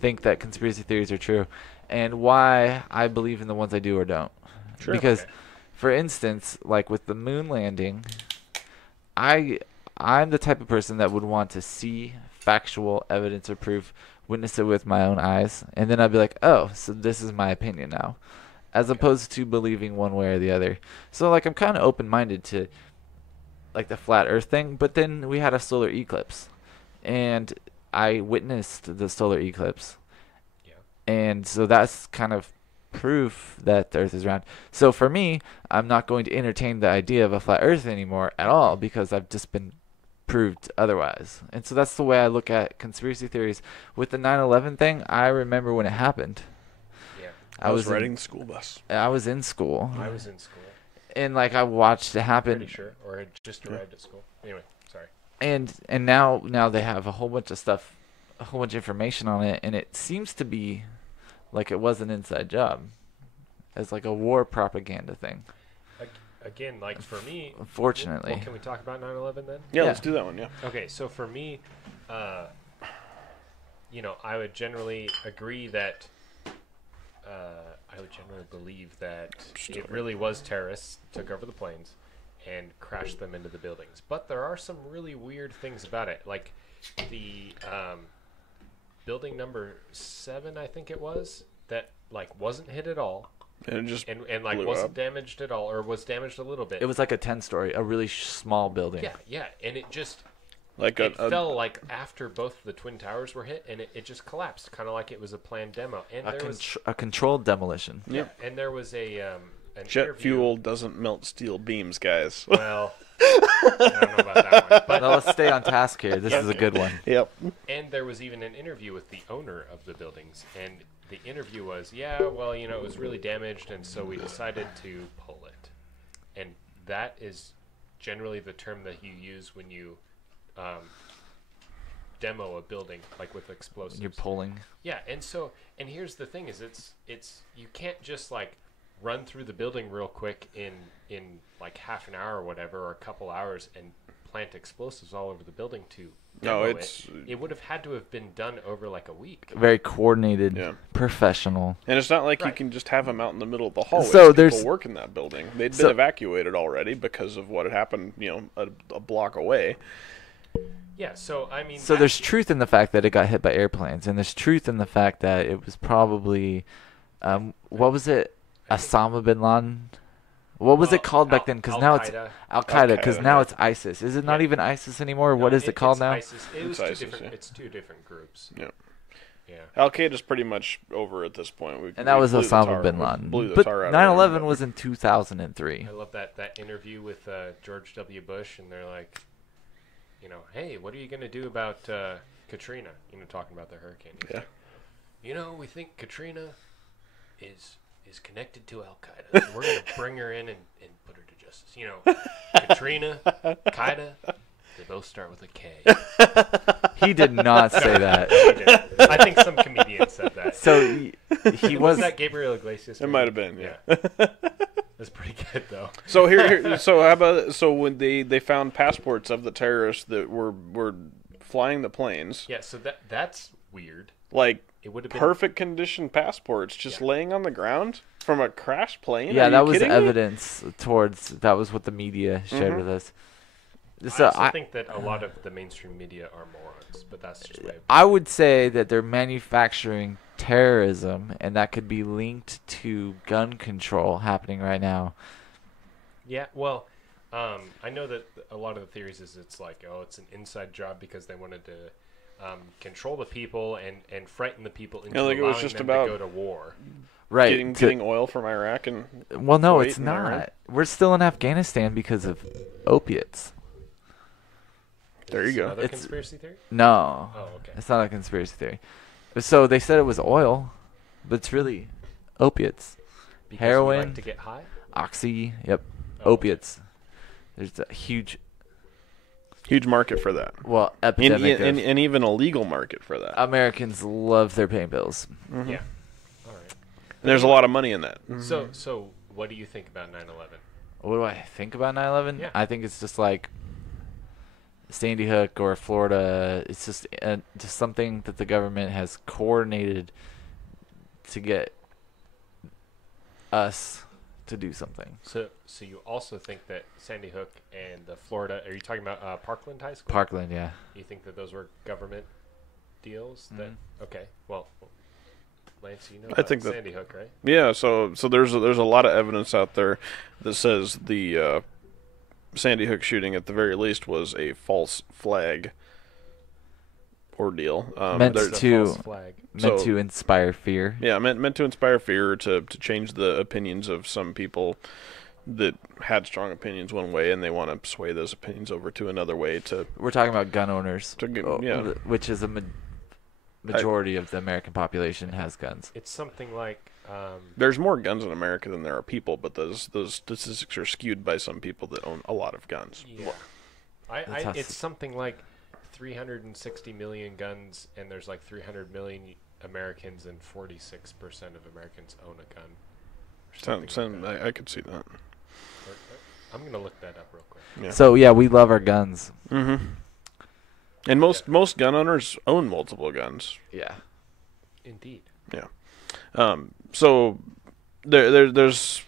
think that conspiracy theories are true, and why I believe in the ones I do or don't. Sure. Because, Okay. for instance, like with the moon landing, I'm the type of person that would want to see factual evidence or proof, witness it with my own eyes, and then I'd be like, oh, so this is my opinion now, as opposed to believing one way or the other. So like I'm kind of open-minded to like the flat Earth thing, but then we had a solar eclipse, and I witnessed the solar eclipse, Yeah. and so that's kind of proof that the Earth is round. So for me, I'm not going to entertain the idea of a flat Earth anymore at all because I've just been proved otherwise. And so that's the way I look at conspiracy theories. With the 9/11 thing, I remember when it happened. Yeah. I was in- riding the school bus. I was in school, I was in school. and like I watched it happen. Pretty sure, or had just arrived at school. Anyway, sorry. And now they have a whole bunch of stuff, a whole bunch of information on it, and it seems to be like it was an inside job, as like a war propaganda thing. Again, like for me. Unfortunately. Well, can we talk about 9/11 then? Yeah, Yeah. let's do that one. Yeah. Okay, so for me, I would generally agree that I would generally believe that it really was terrorists took over the planes and crashed them into the buildings. But there are some really weird things about it, like the building number 7, I think it was, that like wasn't hit at all And it just and like blew wasn't up. damaged at all, or was damaged a little bit. It was like a 10-story, a really small building. yeah, and it just. like It fell like after both the twin towers were hit, and it just collapsed, kind of like it was a planned demo. And there was A controlled demolition. and there was an jet interview. fuel doesn't melt steel beams, guys. Well, I don't know about that one, but Now let's stay on task here. This is a good one. Yep. and there was even an interview with the owner of the buildings, and the interview was, yeah, well, it was really damaged, and so we decided to pull it, and that is generally the term that you use when you demo a building, like with explosives. You're pulling. Yeah, and here's the thing: is it's you can't just like run through the building real quick in like half an hour or whatever, or a couple hours, and plant explosives all over the building to No, demo it's- it would have had to have been done over like a week. Very coordinated, Yeah. professional. And it's not like you Right. can just have them out in the middle of the hallway. So People there's- work in that building. They'd been So- evacuated already because of what had happened, a block away. Yeah, so I mean, So there's truth in the fact that it got hit by airplanes, and there's truth in the fact that it was probably, what was it, Osama bin Laden? What was it called back then? Because now it's Al-Qaeda. Al-Qaeda. Because Al-Qaeda, now yeah. it's ISIS. Is it not Yeah. even ISIS anymore? What is it called it's now? ISIS. It was It's two ISIS, different. yeah. It's two different groups. Yeah. Yeah. Al Qaeda's pretty much over at this point. And that was blew the Osama tar- bin we Laden. blew the But tar out of 9/11 them. was in 2003. I love that interview with George W. Bush, and they're like, hey, what are you going to do about Katrina? Talking about the hurricane. He's Yeah. like, we think Katrina is connected to Al Qaeda. So we're going to bring her in and put her to justice. Katrina, Qaeda, they both start with a K. He did not say that. He did. I think some comedian said that. So he Was was. that Gabriel Iglesias? It might have been, yeah. That's pretty good, though. So so how about when they found passports of the terrorists that were flying the planes, Yeah, so that's weird. like It would have been perfect condition passports, just Yeah. laying on the ground from a crashed plane. Yeah, Are that you was kidding me? evidence towards. That was what the media shared with us. So I also think that a lot of the mainstream media are morons, but that's just my I would say that they're manufacturing terrorism, and that could be linked to gun control happening right now. Yeah, well, I know that a lot of the theories is it's like, it's an inside job because they wanted to control the people and frighten the people into like it was allowing just them about to go to war. Right. Getting oil from Iraq and Well, no, Kuwait it's and Iran. not. We're still in Afghanistan because of opiates. There you Is this go. Another It's- conspiracy theory? No. Oh, okay. It's not a conspiracy theory. So they said it was oil, but it's really opiates. Because we Heroin. like to get high. Oxy, yep. Oh, Opiates. There's a huge, Huge market for that. well, And, epidemic of and even a legal market for that. Americans love their pain pills. Yeah. All right. And there's a lot of money in that. So what do you think about 9/11? What do I think about 9/11? Yeah. I think it's just like Sandy Hook or Florida. It's just something that the government has coordinated to get us to do something. So you also think that Sandy Hook and the Florida? Are you talking about Parkland High School? Parkland, yeah. You think that those were government deals? That okay. Well, Lance, you know I about think that- Sandy Hook, right? Yeah, so there's a lot of evidence out there that says the Sandy Hook shooting, at the very least, was a false flag ordeal. Meant there- It's a to- false flag. Meant So- to inspire fear. yeah, meant to inspire fear, to change the opinions of some people that had strong opinions one way, and they want to sway those opinions over to another way to We're talking about gun owners, To get- yeah. which is a majority of the American population has guns. It's something like There's more guns in America than there are people, but those statistics are skewed by some people that own a lot of guns. yeah. That's how It's something like 360 million guns, and there's like 300 million Americans, and 46% of Americans own a gun. Or something like that. I could see that. I'm gonna look that up real quick. Yeah. So yeah, we love our guns. Mm-hmm. And most gun owners own multiple guns. Yeah. Indeed. So there's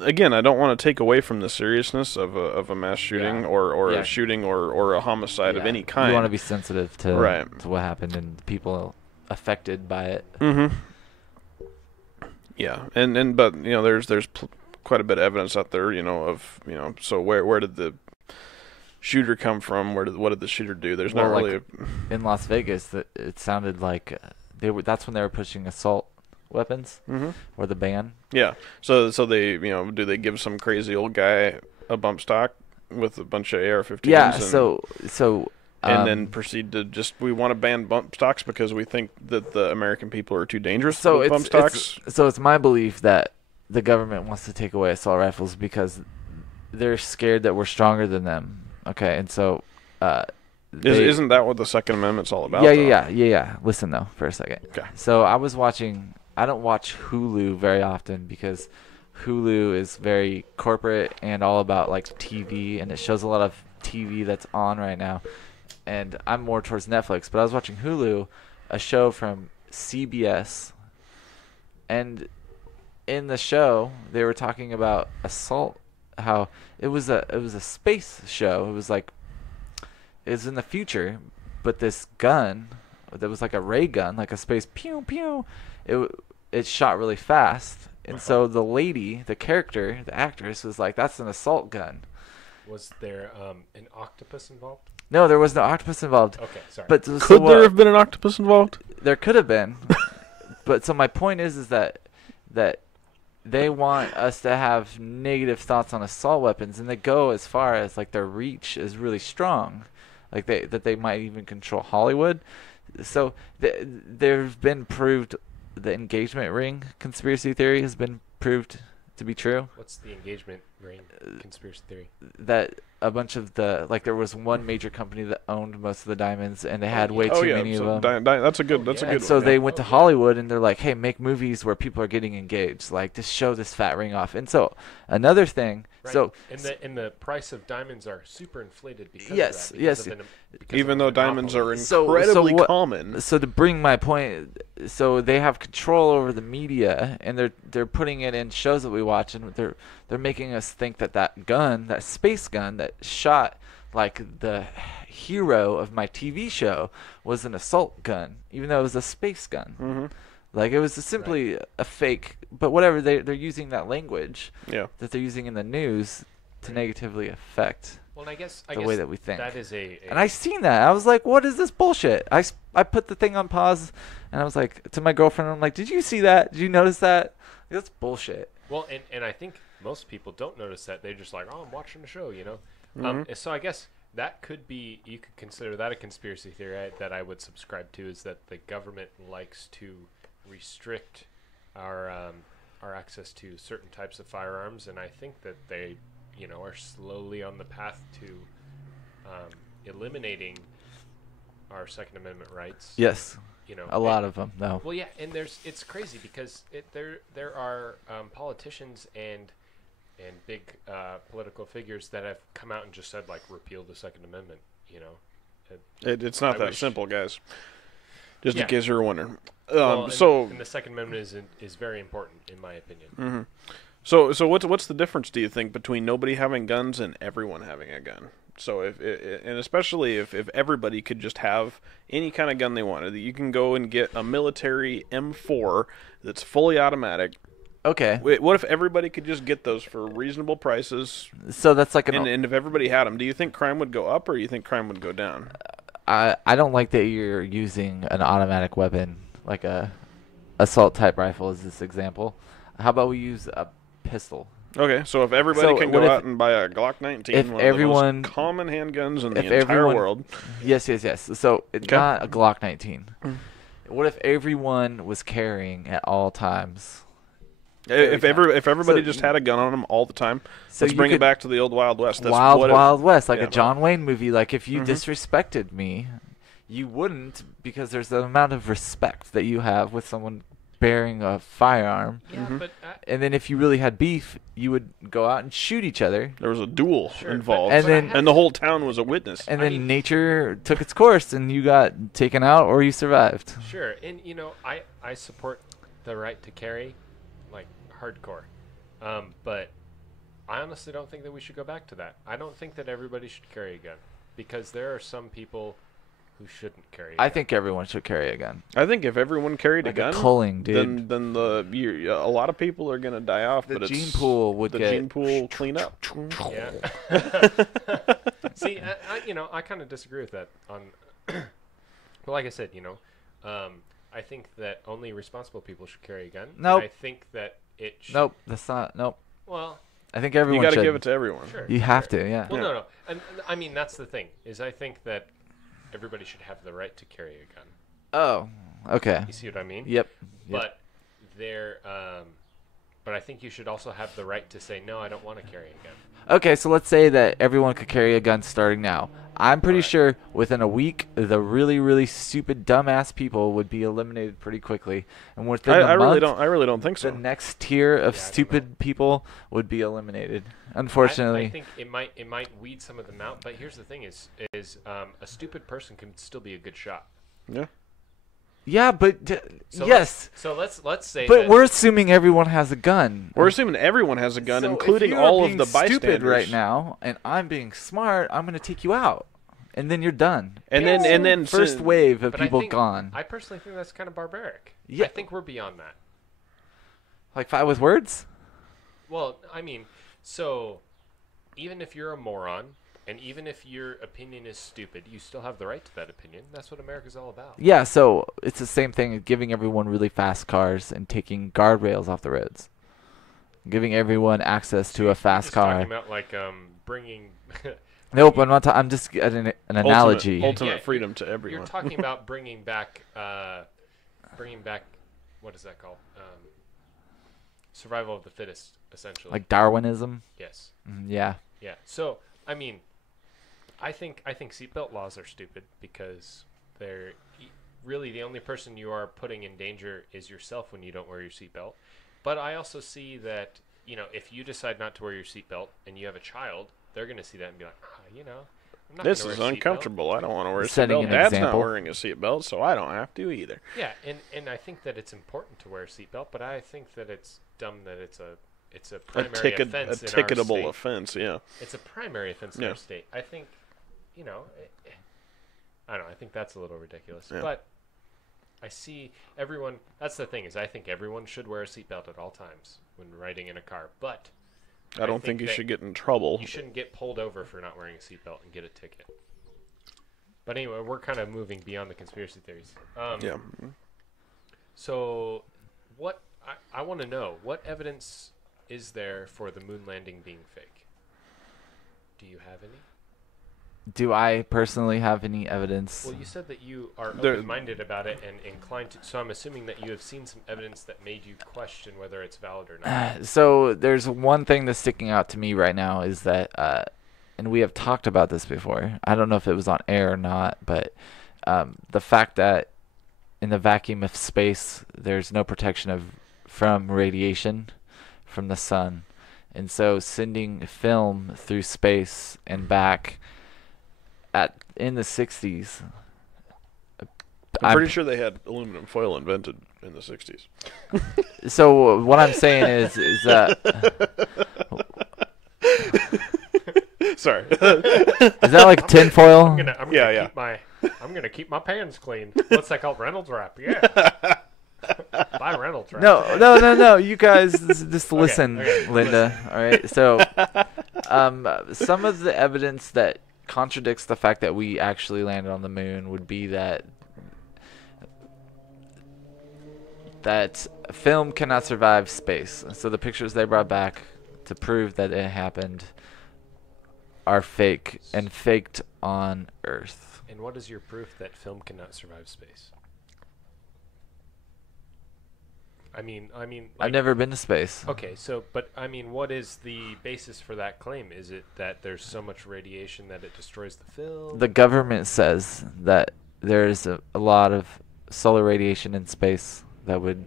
again, I don't want to take away from the seriousness of a mass shooting Yeah. or Yeah. a shooting or a homicide of Yeah. any kind. You want to be sensitive to Right. to what happened and the people affected by it. Mm-hmm. Yeah, but there's quite a bit of evidence out there, so where did the shooter come from? What did the shooter do? There's Well, not like, really In Las Vegas, it sounded like that's when they were pushing assault weapons or the ban. yeah. So they do they give some crazy old guy a bump stock with a bunch of AR-15s? Yeah. and, So and then proceed to we want to ban bump stocks because we think that the American people are too dangerous so with it's, bump stocks. it's my belief that the government wants to take away assault rifles because they're scared that we're stronger than them. Okay, and so Isn't that what the Second Amendment's all about? Yeah. Listen though, for a second. Okay. So I was watching. I don't watch Hulu very often because Hulu is very corporate and all about like TV, and it shows a lot of TV that's on right now. And I'm more towards Netflix, but I was watching Hulu, a show from CBS, and in the show they were talking about assault. How it was a space show. It was in the future, but this gun that was like a ray gun, like a space pew pew. It shot really fast, and so the lady, the character, the actress was like, "That's an assault gun." Was there an octopus involved? No, there was no octopus involved. Okay, sorry. But Could there have been an octopus involved? There could have been, but so my point is that they want us to have negative thoughts on assault weapons, and they go as far as like their reach is really strong, like they might even control Hollywood. So there's been proved the engagement ring conspiracy theory has been proved to be true. What's the engagement ring conspiracy theory? That a bunch of there was one major company that owned most of the diamonds, and they had way Oh too yeah, many so of them. that's a good yeah. one. And so they yeah. went to Oh, yeah. Hollywood, and they're like, "Hey, make movies where people are getting engaged. Like, just show this fat ring off." And so another thing, Right. so and the price of diamonds are super inflated because Yes, of that. yes. Because Even of though the diamonds are monopoly. incredibly what- common. so to bring my point, so they have control over the media, and they're putting it in shows that we watch, and they're making us think that gun, that space gun that shot like the hero of my TV show, was an assault gun, even though it was a space gun. Mm-hmm. Like it was simply a fake, but whatever. They're using that language Yeah. that they're using in the news to negatively affect Well, and I guess the way that we think. that is And I seen that. I was like, what is this bullshit? I put the thing on pause, and I was like, to my girlfriend, I'm like, did you see that? Did you notice that? That's bullshit. Well, and I think most people don't notice that. They're just like, oh, I'm watching the show, you know? So I guess that could be, you could consider that a conspiracy theory that I would subscribe to, is that the government likes to restrict our access to certain types of firearms, and I think that they, you know, are slowly on the path to eliminating our Second Amendment rights. Yes. You know, A lot of them, though. Well, yeah, and it's crazy because there are politicians and big political figures that have come out and just said, like, repeal the Second Amendment. You know, It's not I that wish. simple, guys. Just Yeah. in case you're wondering. Well, and So the Second Amendment is very important in my opinion. So what's the difference, do you think, between nobody having guns and everyone having a gun? So and especially if everybody could just have any kind of gun they wanted, you can go and get a military M4 that's fully automatic. Okay. What if everybody could just get those for reasonable prices? So that's like And if everybody had them, do you think crime would go up or do you think crime would go down? I don't like that you're using an automatic weapon like a assault type rifle as this example. How about we use a pistol? Okay, so if everybody So can what go if- out and buy a Glock 19, if one everyone- of the most common handguns in the if entire everyone- world. Yes. So not a Glock 19. What if everyone was carrying at all times? If everybody So- just had a gun on them all the time, So let's you bring it could- back to the old Wild West. That's Wild what Wild West, like yeah. a John Wayne movie. Like if you Mhm. disrespected me, you wouldn't, because there's the amount of respect that you have with someone bearing a firearm. Yeah, but And then if you really had beef, you would go out and shoot each other. There was a duel Sure, involved, And then- and the whole town was a witness. And I then mean- nature took its course, and you got taken out, or you survived. sure, and you know, I support the right to carry, like hardcore, but I honestly don't think that we should go back to that. I don't think that everybody should carry a gun, because there are some people who shouldn't carry a gun. I think everyone should carry a gun. I think if everyone carried Like a gun, culling, dude. then a lot a lot are gonna die off. The but gene it's pool would the get gene pool clean up. Yeah. See, I kind of disagree with that. Well, like I said, I think that only responsible people should carry a gun. and Nope. I think that it should. Nope, that's not. Nope. Well, I think You everyone got to should. give it to everyone. sure. You have sure. to, yeah. Well, Yeah. no. And I mean, that's the thing, is I think that everybody should have the right to carry a gun. Oh, okay. You see what I mean? Yep. But but I think you should also have the right to say, no, I don't want to carry a gun. Okay, so let's say that everyone could carry a gun starting now. I'm pretty Alright. sure within a week, the really, really stupid, dumbass people would be eliminated pretty quickly, and within I a month, really don't think so. the next tier of Yeah, I don't stupid people would be eliminated. I Unfortunately, think it might weed some of them out. But here's the thing: is a stupid person can still be a good shot. Yeah. yeah, but So yes, So let's say. but that, we're assuming everyone has a gun. We're assuming everyone has a gun, So if including you are all of being the bystanders. stupid right now, and I'm being smart, I'm going to take you out, and then you're done. And then First wave of But I people think- gone. I personally think that's kind of barbaric. Yeah. I think we're beyond that. Like 5 with words? Well, I mean, so even if you're a moron, and even if your opinion is stupid, you still have the right to that opinion. That's what America's all about. Yeah, so it's the same thing as giving everyone really fast cars and taking guardrails off the roads. Giving everyone access to a fast Just car. talking about like bringing. Nope, I'm not. I'm just an analogy. Ultimate Yeah, freedom to You're everyone. talking about bringing back. What is that called? Survival of the fittest, essentially. Like Darwinism. yes. Yeah. Yeah. So I mean, I think seatbelt laws are stupid because they're really the only person you are putting in danger is yourself when you don't wear your seatbelt. But I also see that if you decide not to wear your seatbelt and you have a child, they're going to see that and be like, I'm not This gonna is wear a seatbelt." uncomfortable. I don't want to wear a Setting seatbelt. an Dad's example. not wearing a seatbelt, so I don't have to either. Yeah, and I think that it's important to wear a seatbelt, but I think that it's dumb that it's a primary offense in our ticketable state. offense. Yeah. It's a primary offense in Yeah. our state. I think, I don't know. I think that's a little ridiculous. Yeah. But I see everyone. That's the thing is, I think everyone should wear a seatbelt at all times when riding in a car. But I don't think you should get in trouble. You shouldn't get pulled over for not wearing a seatbelt and get a ticket. But anyway, we're kind of moving beyond the conspiracy theories. Yeah. So, what I want to know, what evidence is there for the moon landing being fake? Do you have any? Do I personally have any evidence? Well, you said that you are open-minded about it and inclined to. So I'm assuming that you have seen some evidence that made you question whether it's valid or not. So there's one thing that's sticking out to me right now is that, and we have talked about this before. I don't know if it was on air or not, but the fact that in the vacuum of space, there's no protection from radiation from the sun, and so sending film through space and back in the 60s. I'm pretty sure they had aluminum foil invented in the 60s. So what I'm saying is that Sorry. is that like tinfoil? I'm gonna keep my pans clean. What's that called? Reynolds wrap. Yeah. Buy Reynolds wrap. No. You guys, just listen, okay, Linda. All right. So, some of the evidence that contradicts the fact that we actually landed on the moon would be that film cannot survive space. So the pictures they brought back to prove that it happened are fake and faked on Earth. And what is your proof that film cannot survive space? I mean, I've never been to space. Okay, so, but I mean, what is the basis for that claim? Is it that there's so much radiation that it destroys the film? The government says that there's a lot of solar radiation in space that would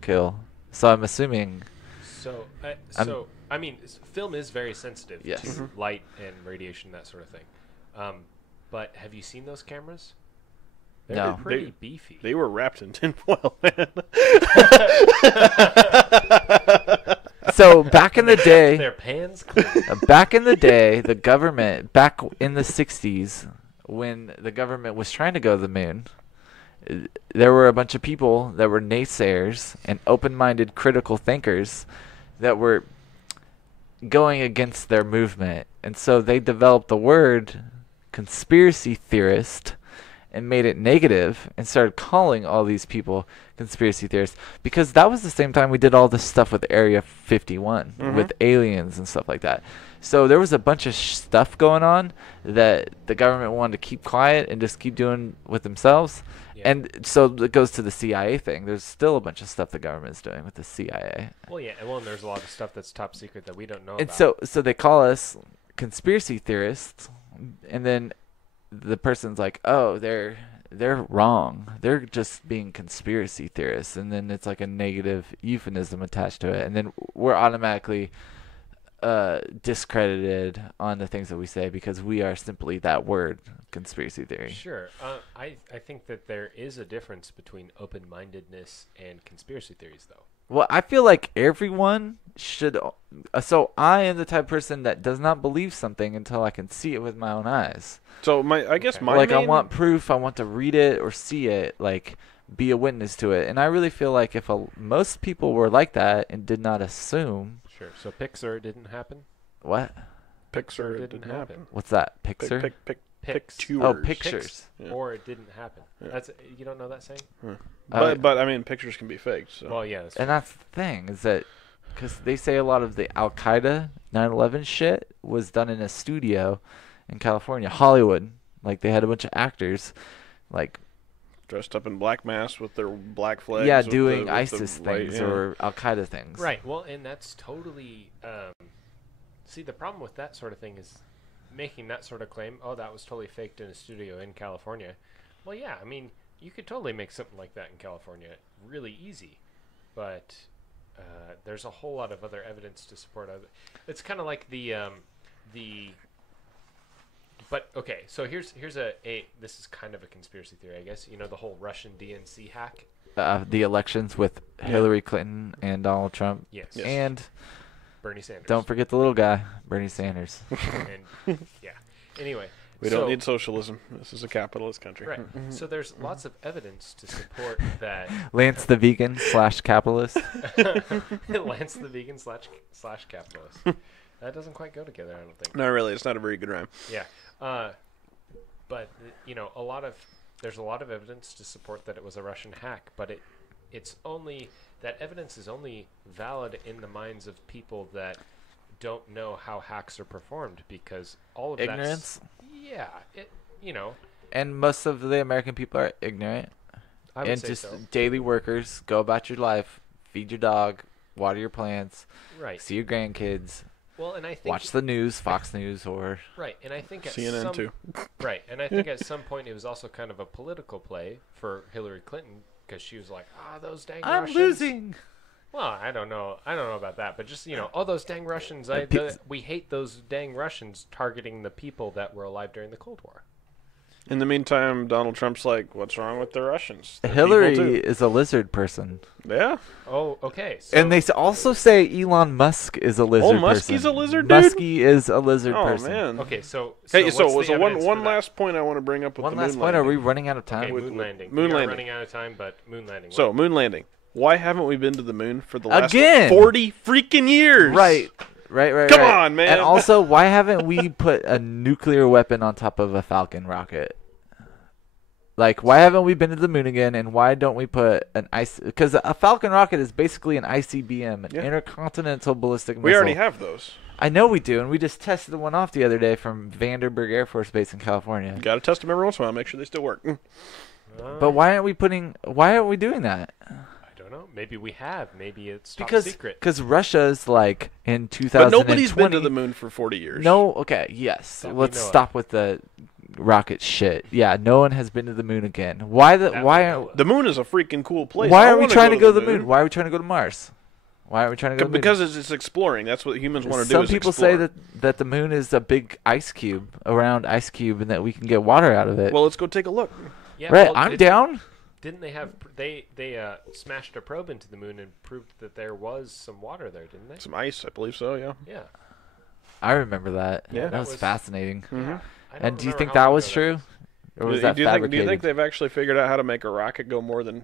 kill. So I'm assuming. So, film is very sensitive to light and radiation, that sort of thing. But have you seen those cameras? They're pretty beefy. They were wrapped in tinfoil, man. So back in the day, their pans clean. Back in the day, the government, back in the 60s, when the government was trying to go to the moon, there were a bunch of people that were naysayers and open-minded critical thinkers that were going against their movement. And so they developed the word conspiracy theorist and made it negative and started calling all these people conspiracy theorists, because that was the same time we did all this stuff with Area 51 with aliens and stuff like that. So there was a bunch of stuff going on that the government wanted to keep quiet and just keep doing with themselves. Yeah. And so it goes to the CIA thing. There's still a bunch of stuff the government's doing with the CIA. Well, yeah. Well, and there's a lot of stuff that's top secret that we don't know and about. So they call us conspiracy theorists, and then the person's like, oh, they're wrong. They're just being conspiracy theorists. And then it's like a negative euphemism attached to it. And then we're automatically discredited on the things that we say because we are simply that word, conspiracy theory. Sure. I think that there is a difference between open-mindedness and conspiracy theories, though. Well, I feel like everyone should. So I am the type of person that does not believe something until I can see it with my own eyes. So I guess my I want proof. I want to read it or see it, like be a witness to it. And I really feel like if most people were like that and did not assume. Sure. So Pixar didn't happen. What? Pixar didn't happen. What's that? Pixar. Pictures. Oh, pictures. Yeah. Or it didn't happen. Yeah. That's you don't know that saying? But I mean, pictures can be faked. So. Well, yeah. And that's the thing is that because they say a lot of the Al Qaeda 9/11 shit was done in a studio in California, Hollywood. Like they had a bunch of actors, like dressed up in black masks with their black flags. Yeah, doing ISIS things or Al Qaeda things. Right. Well, and that's totally. See, the problem with that sort of thing is making that sort of claim. Oh, that was totally faked in a studio in California. Well, yeah. I mean, you could totally make something like that in California really easy, but there's a whole lot of other evidence to support it. It's kind of like the. But okay, so here's a this is kind of a conspiracy theory, I guess. You know, the whole Russian DNC hack. The elections with Hillary Clinton and Donald Trump. Yes. And Bernie Sanders. Don't forget the little guy, Bernie Sanders. And yeah. Anyway, We So- don't need socialism. This is a capitalist country. Right. So there's lots of evidence to support that Lance the vegan / capitalist. Lance the vegan slash capitalist. That doesn't quite go together, I don't think. Not really. It's not a very good rhyme. Yeah. But you know, there's a lot of evidence to support that it was a Russian hack, but it's only that evidence is only valid in the minds of people that don't know how hacks are performed, because all of Ignorance. yeah, you know, And most of the American people are ignorant. I would And say just so. daily workers. Go about your life. Feed your dog. Water your plants. Right. See your grandkids. Well, and I think Watch the news, Fox News, or right, and I think at CNN too. Right, and I think at some point it was also kind of a political play for Hillary Clinton, because she was like, those dang I'm Russians. losing. Well, I don't know about that, but just, you know, those dang Russians. We hate those dang Russians targeting the people that were alive during the Cold War. In the meantime, Donald Trump's like, "What's wrong with the Russians?" They're people Hillary too." is a lizard person. Yeah. Oh, okay. So, And they also say Elon Musk is a lizard person. Muskie's a lizard dude? Muskie is a lizard Oh person. man. okay, so Hey, so what's so the one evidence one for that? last point I want to bring up with One the last moon point. Are we landing. running out of time? Okay, with- moon with- landing. moon we are landing. running out of time, but moon landing. So moon landing. Why haven't we been to the moon for the last Again! 40 freaking years? Right. Come on, man. And also, why haven't we put a nuclear weapon on top of a Falcon rocket? Like, why haven't we been to the moon again? And why don't we put an ice? Because a Falcon rocket is basically an ICBM, an Yeah. intercontinental ballistic missile. We already have those. I know we do, and we just tested one off the other day from Vandenberg Air Force Base in California. Got to test them every once in a while, make sure they still work. But why aren't we putting? Why aren't we doing that? I don't know. Maybe we have. Maybe it's top Because secret. Russia's like in But 2020. nobody's been to the moon for 40 years. No, okay, yes. That we Let's know of. stop with the rocket shit. Yeah, no one has been to the moon again. Why the? That Why we know aren't? of. The moon is a freaking cool place. Why I are we wanna trying to go to the moon? Why are we trying to go to Mars? Why are we trying to go to the moon? Because it's exploring. That's what humans want to do. Some is people explore. say that the moon is a big ice cube, a round ice cube, and that we can get water out of it. Well, let's go take a look. Yeah, right, well, I'm down. Didn't they have they smashed a probe into the moon and proved that there was some water there, didn't they? Some ice, I believe so. Yeah. Yeah. I remember that. Yeah. that That was was- fascinating. I don't And do you remember think how that long was ago true, or was do, that you fabricated? think, do you think they've actually figured out how to make a rocket go more than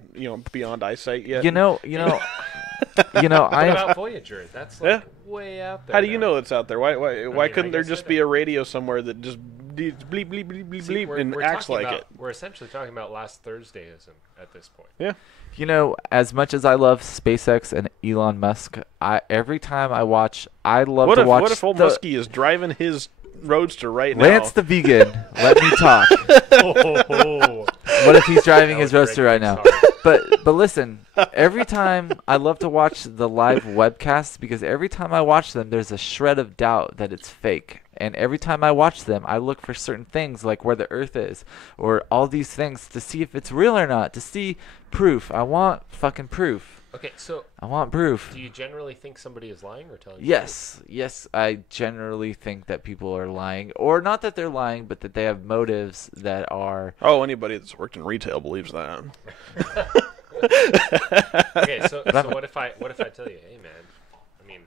beyond eyesight yet? You know, What I about Voyager? That's like way out there. How do you now. know it's out there? Why mean, I couldn't there guess just it- be a radio somewhere that just bleep bleep bleep bleep See, bleep and acts talking like about, it? We're essentially talking about last Thursdayism at this point. Yeah. as much as I love SpaceX and Elon Musk, every time I watch, I love What to if watch what if old the Muskie is driving his roadster right Lance now? the vegan. Let me talk. Oh, What if he's driving that his would roadster break right now? things hard. But listen, every time I love to watch the live webcasts because every time I watch them, there's a shred of doubt that it's fake. And every time I watch them, I look for certain things like where the Earth is or all these things to see if it's real or not, to see proof. I want fucking proof. Okay, so I want proof. do you generally think somebody is lying or telling you? Yes, I generally think that people are lying, or not that they're lying, but that they have motives that are. Oh, anybody that's worked in retail believes that. Okay, so what if I tell you, hey man, I mean,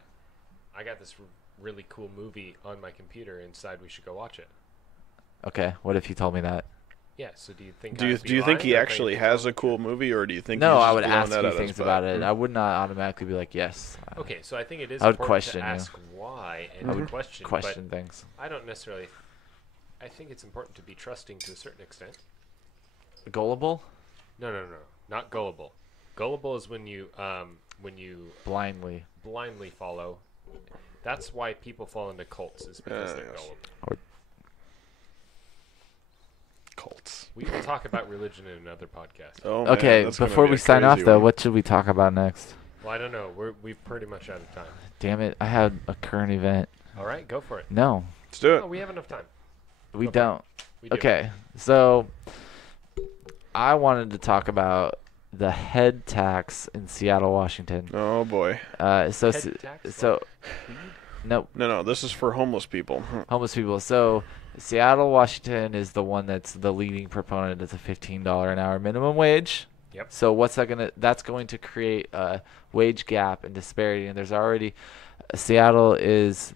I got this really cool movie on my computer inside. We should go watch it. Okay, what if you told me that? Yeah. So do you think? Do I'd you be do you think lying, he or actually think- has a cool movie, or do you think? No, he's I just would blowing ask that you out of his things butt? about it. I would not automatically be like, yes. Okay, so I think it is I would important question to you. ask why and I to would question. question things. But I don't necessarily. I think it's important to be trusting to a certain extent. Gullible? No, not gullible. Gullible is when you Blindly. blindly follow. That's why people fall into cults, is because they're Yes. gullible. Cults. We will talk about religion in another podcast. Oh, man, Okay, that's gonna before be we a sign off, crazy though, one. what should we talk about next? Well, I don't know. We're pretty much out of time. Damn it, I had a current event. All right, go for it. No, Let's do No, it. we have enough time. we Okay. don't. We do. Okay, so I wanted to talk about the head tax in Seattle, Washington. Oh boy. So, Head tax, so, no, No, this is for homeless people. homeless people. So Seattle, Washington is the one that's the leading proponent. It's a $15 an hour minimum wage. Yep. So that's going to create a wage gap and disparity. And there's already Seattle is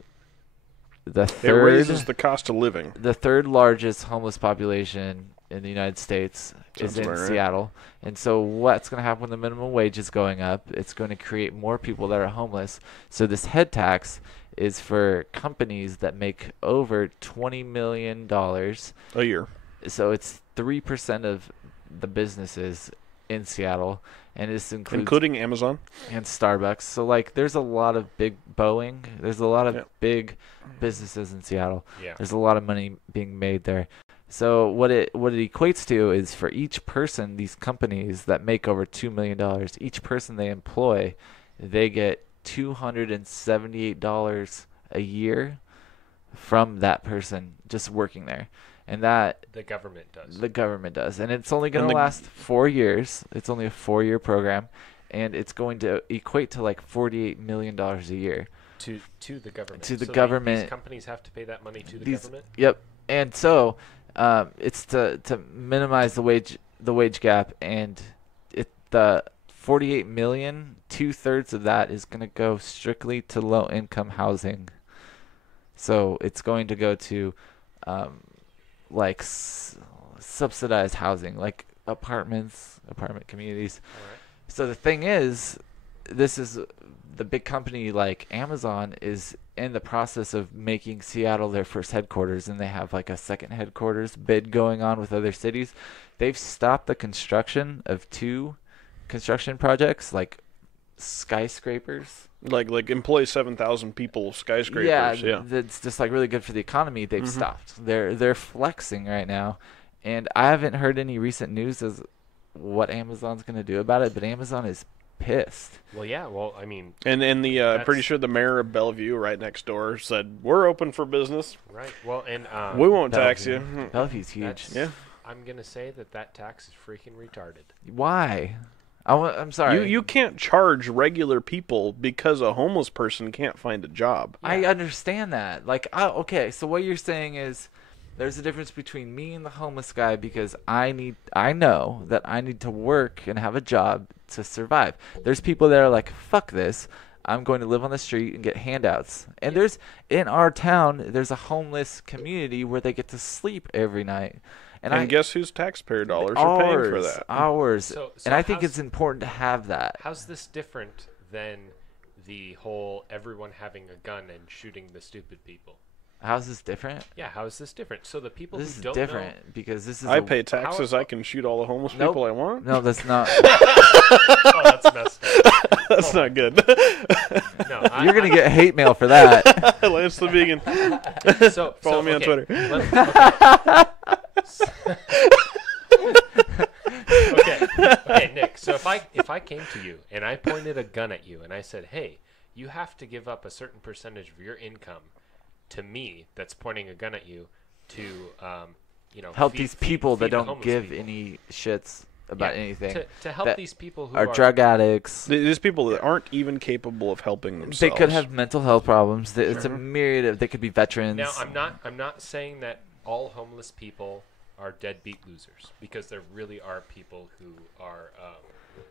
the It third raises the cost of living. the third largest homeless population in the United States Sounds is in about right. Seattle. And so what's going to happen when the minimum wage is going up? It's going to create more people that are homeless. So this head tax is for companies that make over $20 million. A year. So it's 3% of the businesses in Seattle. And this includes Including Amazon. and Starbucks. So like there's a lot of big Boeing. There's a lot of Yeah. big businesses in Seattle. Yeah. There's a lot of money being made there. So what it equates to is for each person, these companies that make over $2 million, each person they employ, they get $278 a year from that person just working there. And that The government does. the government does. And it's only going And to the- last 4 years. It's only a 4-year program. And it's going to equate to like $48 million a year. to the government. To the So government. These companies have to pay that money to the These- government. Yep. And so it's to minimize the wage gap, and the 48 million, 2/3 of that is going to go strictly to low income housing. So it's going to go to like subsidized housing, like apartment communities. All right. So the thing is, this is the big company like Amazon is in the process of making Seattle their first headquarters, and they have like a second headquarters bid going on with other cities. They've stopped the construction of 2 construction projects, like skyscrapers. Like employ 7,000 people skyscrapers. Yeah. That's just like really good for the economy. They've Mhm. stopped. They're flexing right now, and I haven't heard any recent news as what Amazon's going to do about it. But Amazon is pissed. Well, yeah. Well, I mean, And I'm pretty That's- sure the mayor of Bellevue, right next door, said we're open for business. right. Well, and We won't tax Bellevue. you. Bellevue's huge. That's- Yeah. I'm gonna say that tax is freaking retarded. Why? I'm sorry. You can't charge regular people because a homeless person can't find a job. I Yeah. understand that. Like, okay, so what you're saying is there's a difference between me and the homeless guy because I know that I need to work and have a job to survive. There's people that are like, fuck this. I'm going to live on the street and get handouts. And there's in our town, there's a homeless community where they get to sleep every night. And guess whose taxpayer dollars are paying for that? Ours. So And I think how's- it's important to have that. How's this different than the whole everyone having a gun and shooting the stupid people? How's this different? Yeah, how is this different? So the people This who is don't different because this is I a- pay taxes. I can shoot all the homeless Nope. people I want. No, that's not. know. Oh, that's messed up. That's not good. No, You're gonna get hate mail for that. Lance the Vegan. so Follow me on okay, Twitter. Okay, Nick. So if I came to you and I pointed a gun at you and I said, "Hey, you have to give up a certain percentage of your income to me," that's pointing a gun at you to, Help feed- these feed- people that feed the don't homeless give people. any shits about Yeah, anything. to help that these people who Are drug addicts. These people that aren't even capable of helping They themselves. could have mental health problems. It's a myriad of. They could be veterans. Now, I'm not saying that all homeless people are deadbeat losers, because there really are people who are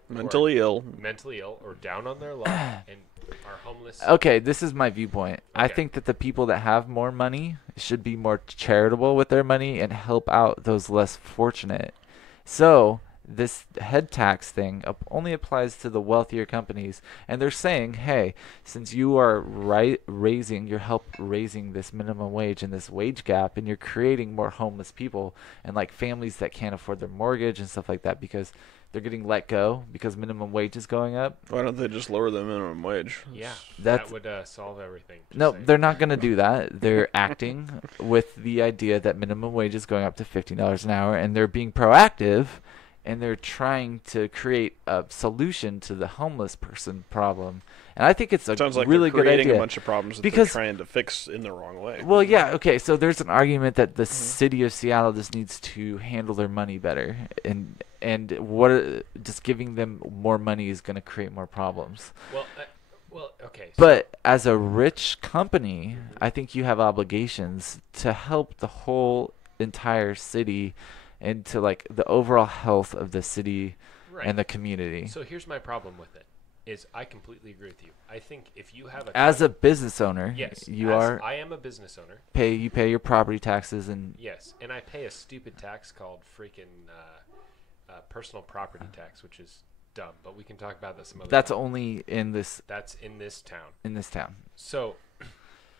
mentally ill. mentally ill or down on their luck and are homeless. Okay, this is my viewpoint. I Okay. think that the people that have more money should be more charitable with their money and help out those less fortunate. So this head tax thing only applies to the wealthier companies, and they're saying, hey, since you are raising this minimum wage and this wage gap, and you're creating more homeless people and like families that can't afford their mortgage and stuff like that because they're getting let go because minimum wage is going up. Why don't they just lower the minimum wage? Yeah, That's- that would solve everything. Just No, saying. they're not going to do that. They're acting with the idea that minimum wage is going up to $15 an hour, and they're being proactive, and they're trying to create a solution to the homeless person problem. And I think it's a Sounds like really they're good creating idea. a bunch of problems that Because- they're trying to fix in the wrong way. Well, yeah, okay. So there's an argument that the city of Seattle just needs to handle their money better, and just giving them more money is going to create more problems. Well, okay. So But as a rich company, I think you have obligations to help the whole entire city and to like the overall health of the city right. and the community. So here's my problem with it. is I completely agree with you. I think if you have As a business owner, yes, I am a business owner. You pay your property taxes and Yes, and I pay a stupid tax called freaking personal property tax, which is dumb. But we can talk about that some other that's time. only in this That's in this town. So,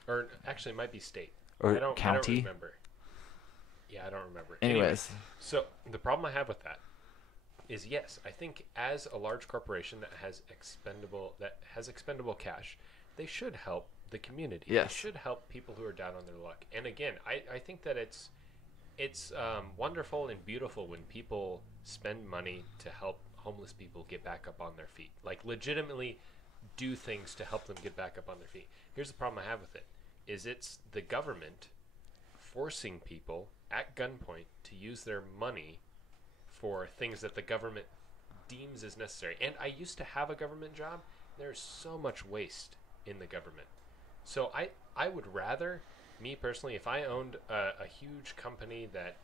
or actually, it might be state or I don't county. remember. Yeah, I don't remember. Anyways, so the problem I have with that is, yes, I think as a large corporation that has expendable cash, they should help the community. Yes. They should help people who are down on their luck. And again, I think that it's wonderful and beautiful when people spend money to help homeless people get back up on their feet. Like legitimately do things to help them get back up on their feet. Here's the problem I have with it is it's the government forcing people at gunpoint to use their money for things that the government deems as necessary. And I used to have a government job. There's so much waste in the government. So I would rather, me personally, if I owned a huge company that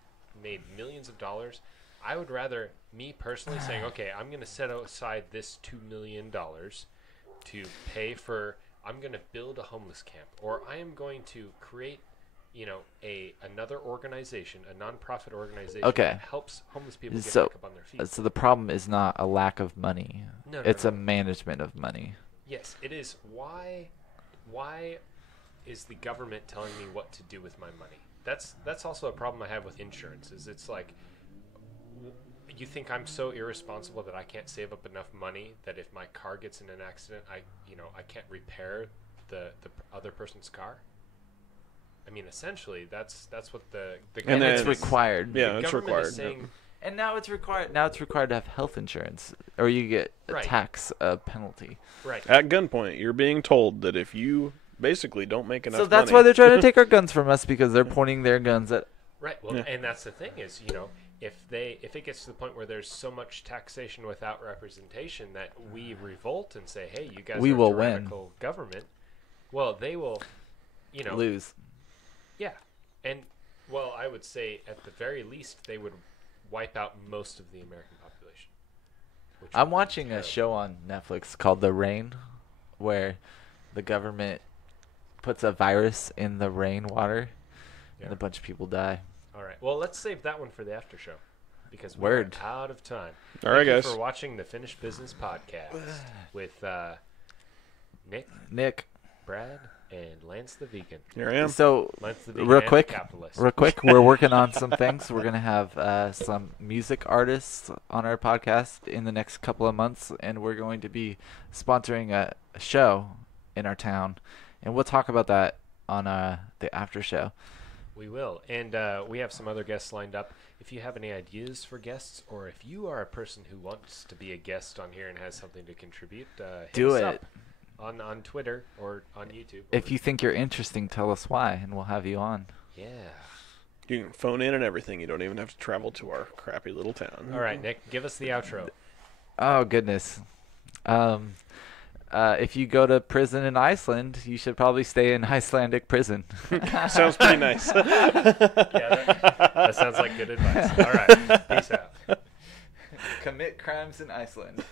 made millions of dollars, I would rather, me personally, saying, okay, I'm going to set aside this $2 million to pay for, I'm going to build a homeless camp, or I am going to create, another organization, a nonprofit organization that helps homeless people get back up on their feet. So the problem is not a lack of money. No, it's no. a management of money. Yes, it is. Why is the government telling me what to do with my money? That's also a problem I have with insurance. Is it's like, you think I'm so irresponsible that I can't save up enough money that if my car gets in an accident, I can't repair the other person's car? I mean, essentially, that's what the and government it's is, required. Yeah, the it's government required. is saying, And now it's required. Now it's required to have health insurance, or you get a Right. tax penalty. right. At gunpoint, you're being told that if you basically don't make enough So that's money, why they're trying to take our guns from us, because they're pointing their guns at. Right. Well, Yeah. and that's the thing is, if it gets to the point where there's so much taxation without representation that we revolt and say, "Hey, you guys We are will a win. tyrannical government," well, they will, Lose. yeah, and well, I would say at the very least they would wipe out most of the American population. which I'm would be watching a terrible. show on Netflix called The Rain, where the government puts a virus in the rainwater, Yeah. and a bunch of people die. All right. Well, let's save that one for the after show because Word. we're out of time. All right, Thank you guys. for watching the Finished Business podcast with Nick, Nick, Brad, and Lance the Vegan. Here I am. so Lance the Vegan real and quick, the capitalist. we're working on some things. We're gonna have some music artists on our podcast in the next couple of months, and we're going to be sponsoring a show in our town, and we'll talk about that on the after show. We will. And we have some other guests lined up. If you have any ideas for guests, or if you are a person who wants to be a guest on here and has something to contribute, hit Do us it. up on Twitter or on YouTube. If you think you're interesting, tell us why, and we'll have you on. Yeah. You can phone in and everything. You don't even have to travel to our crappy little town. All right, Nick, give us the outro. Oh goodness. If you go to prison in Iceland, you should probably stay in Icelandic prison. Sounds pretty nice. Yeah, that sounds like good advice. All right. Peace out. Commit crimes in Iceland.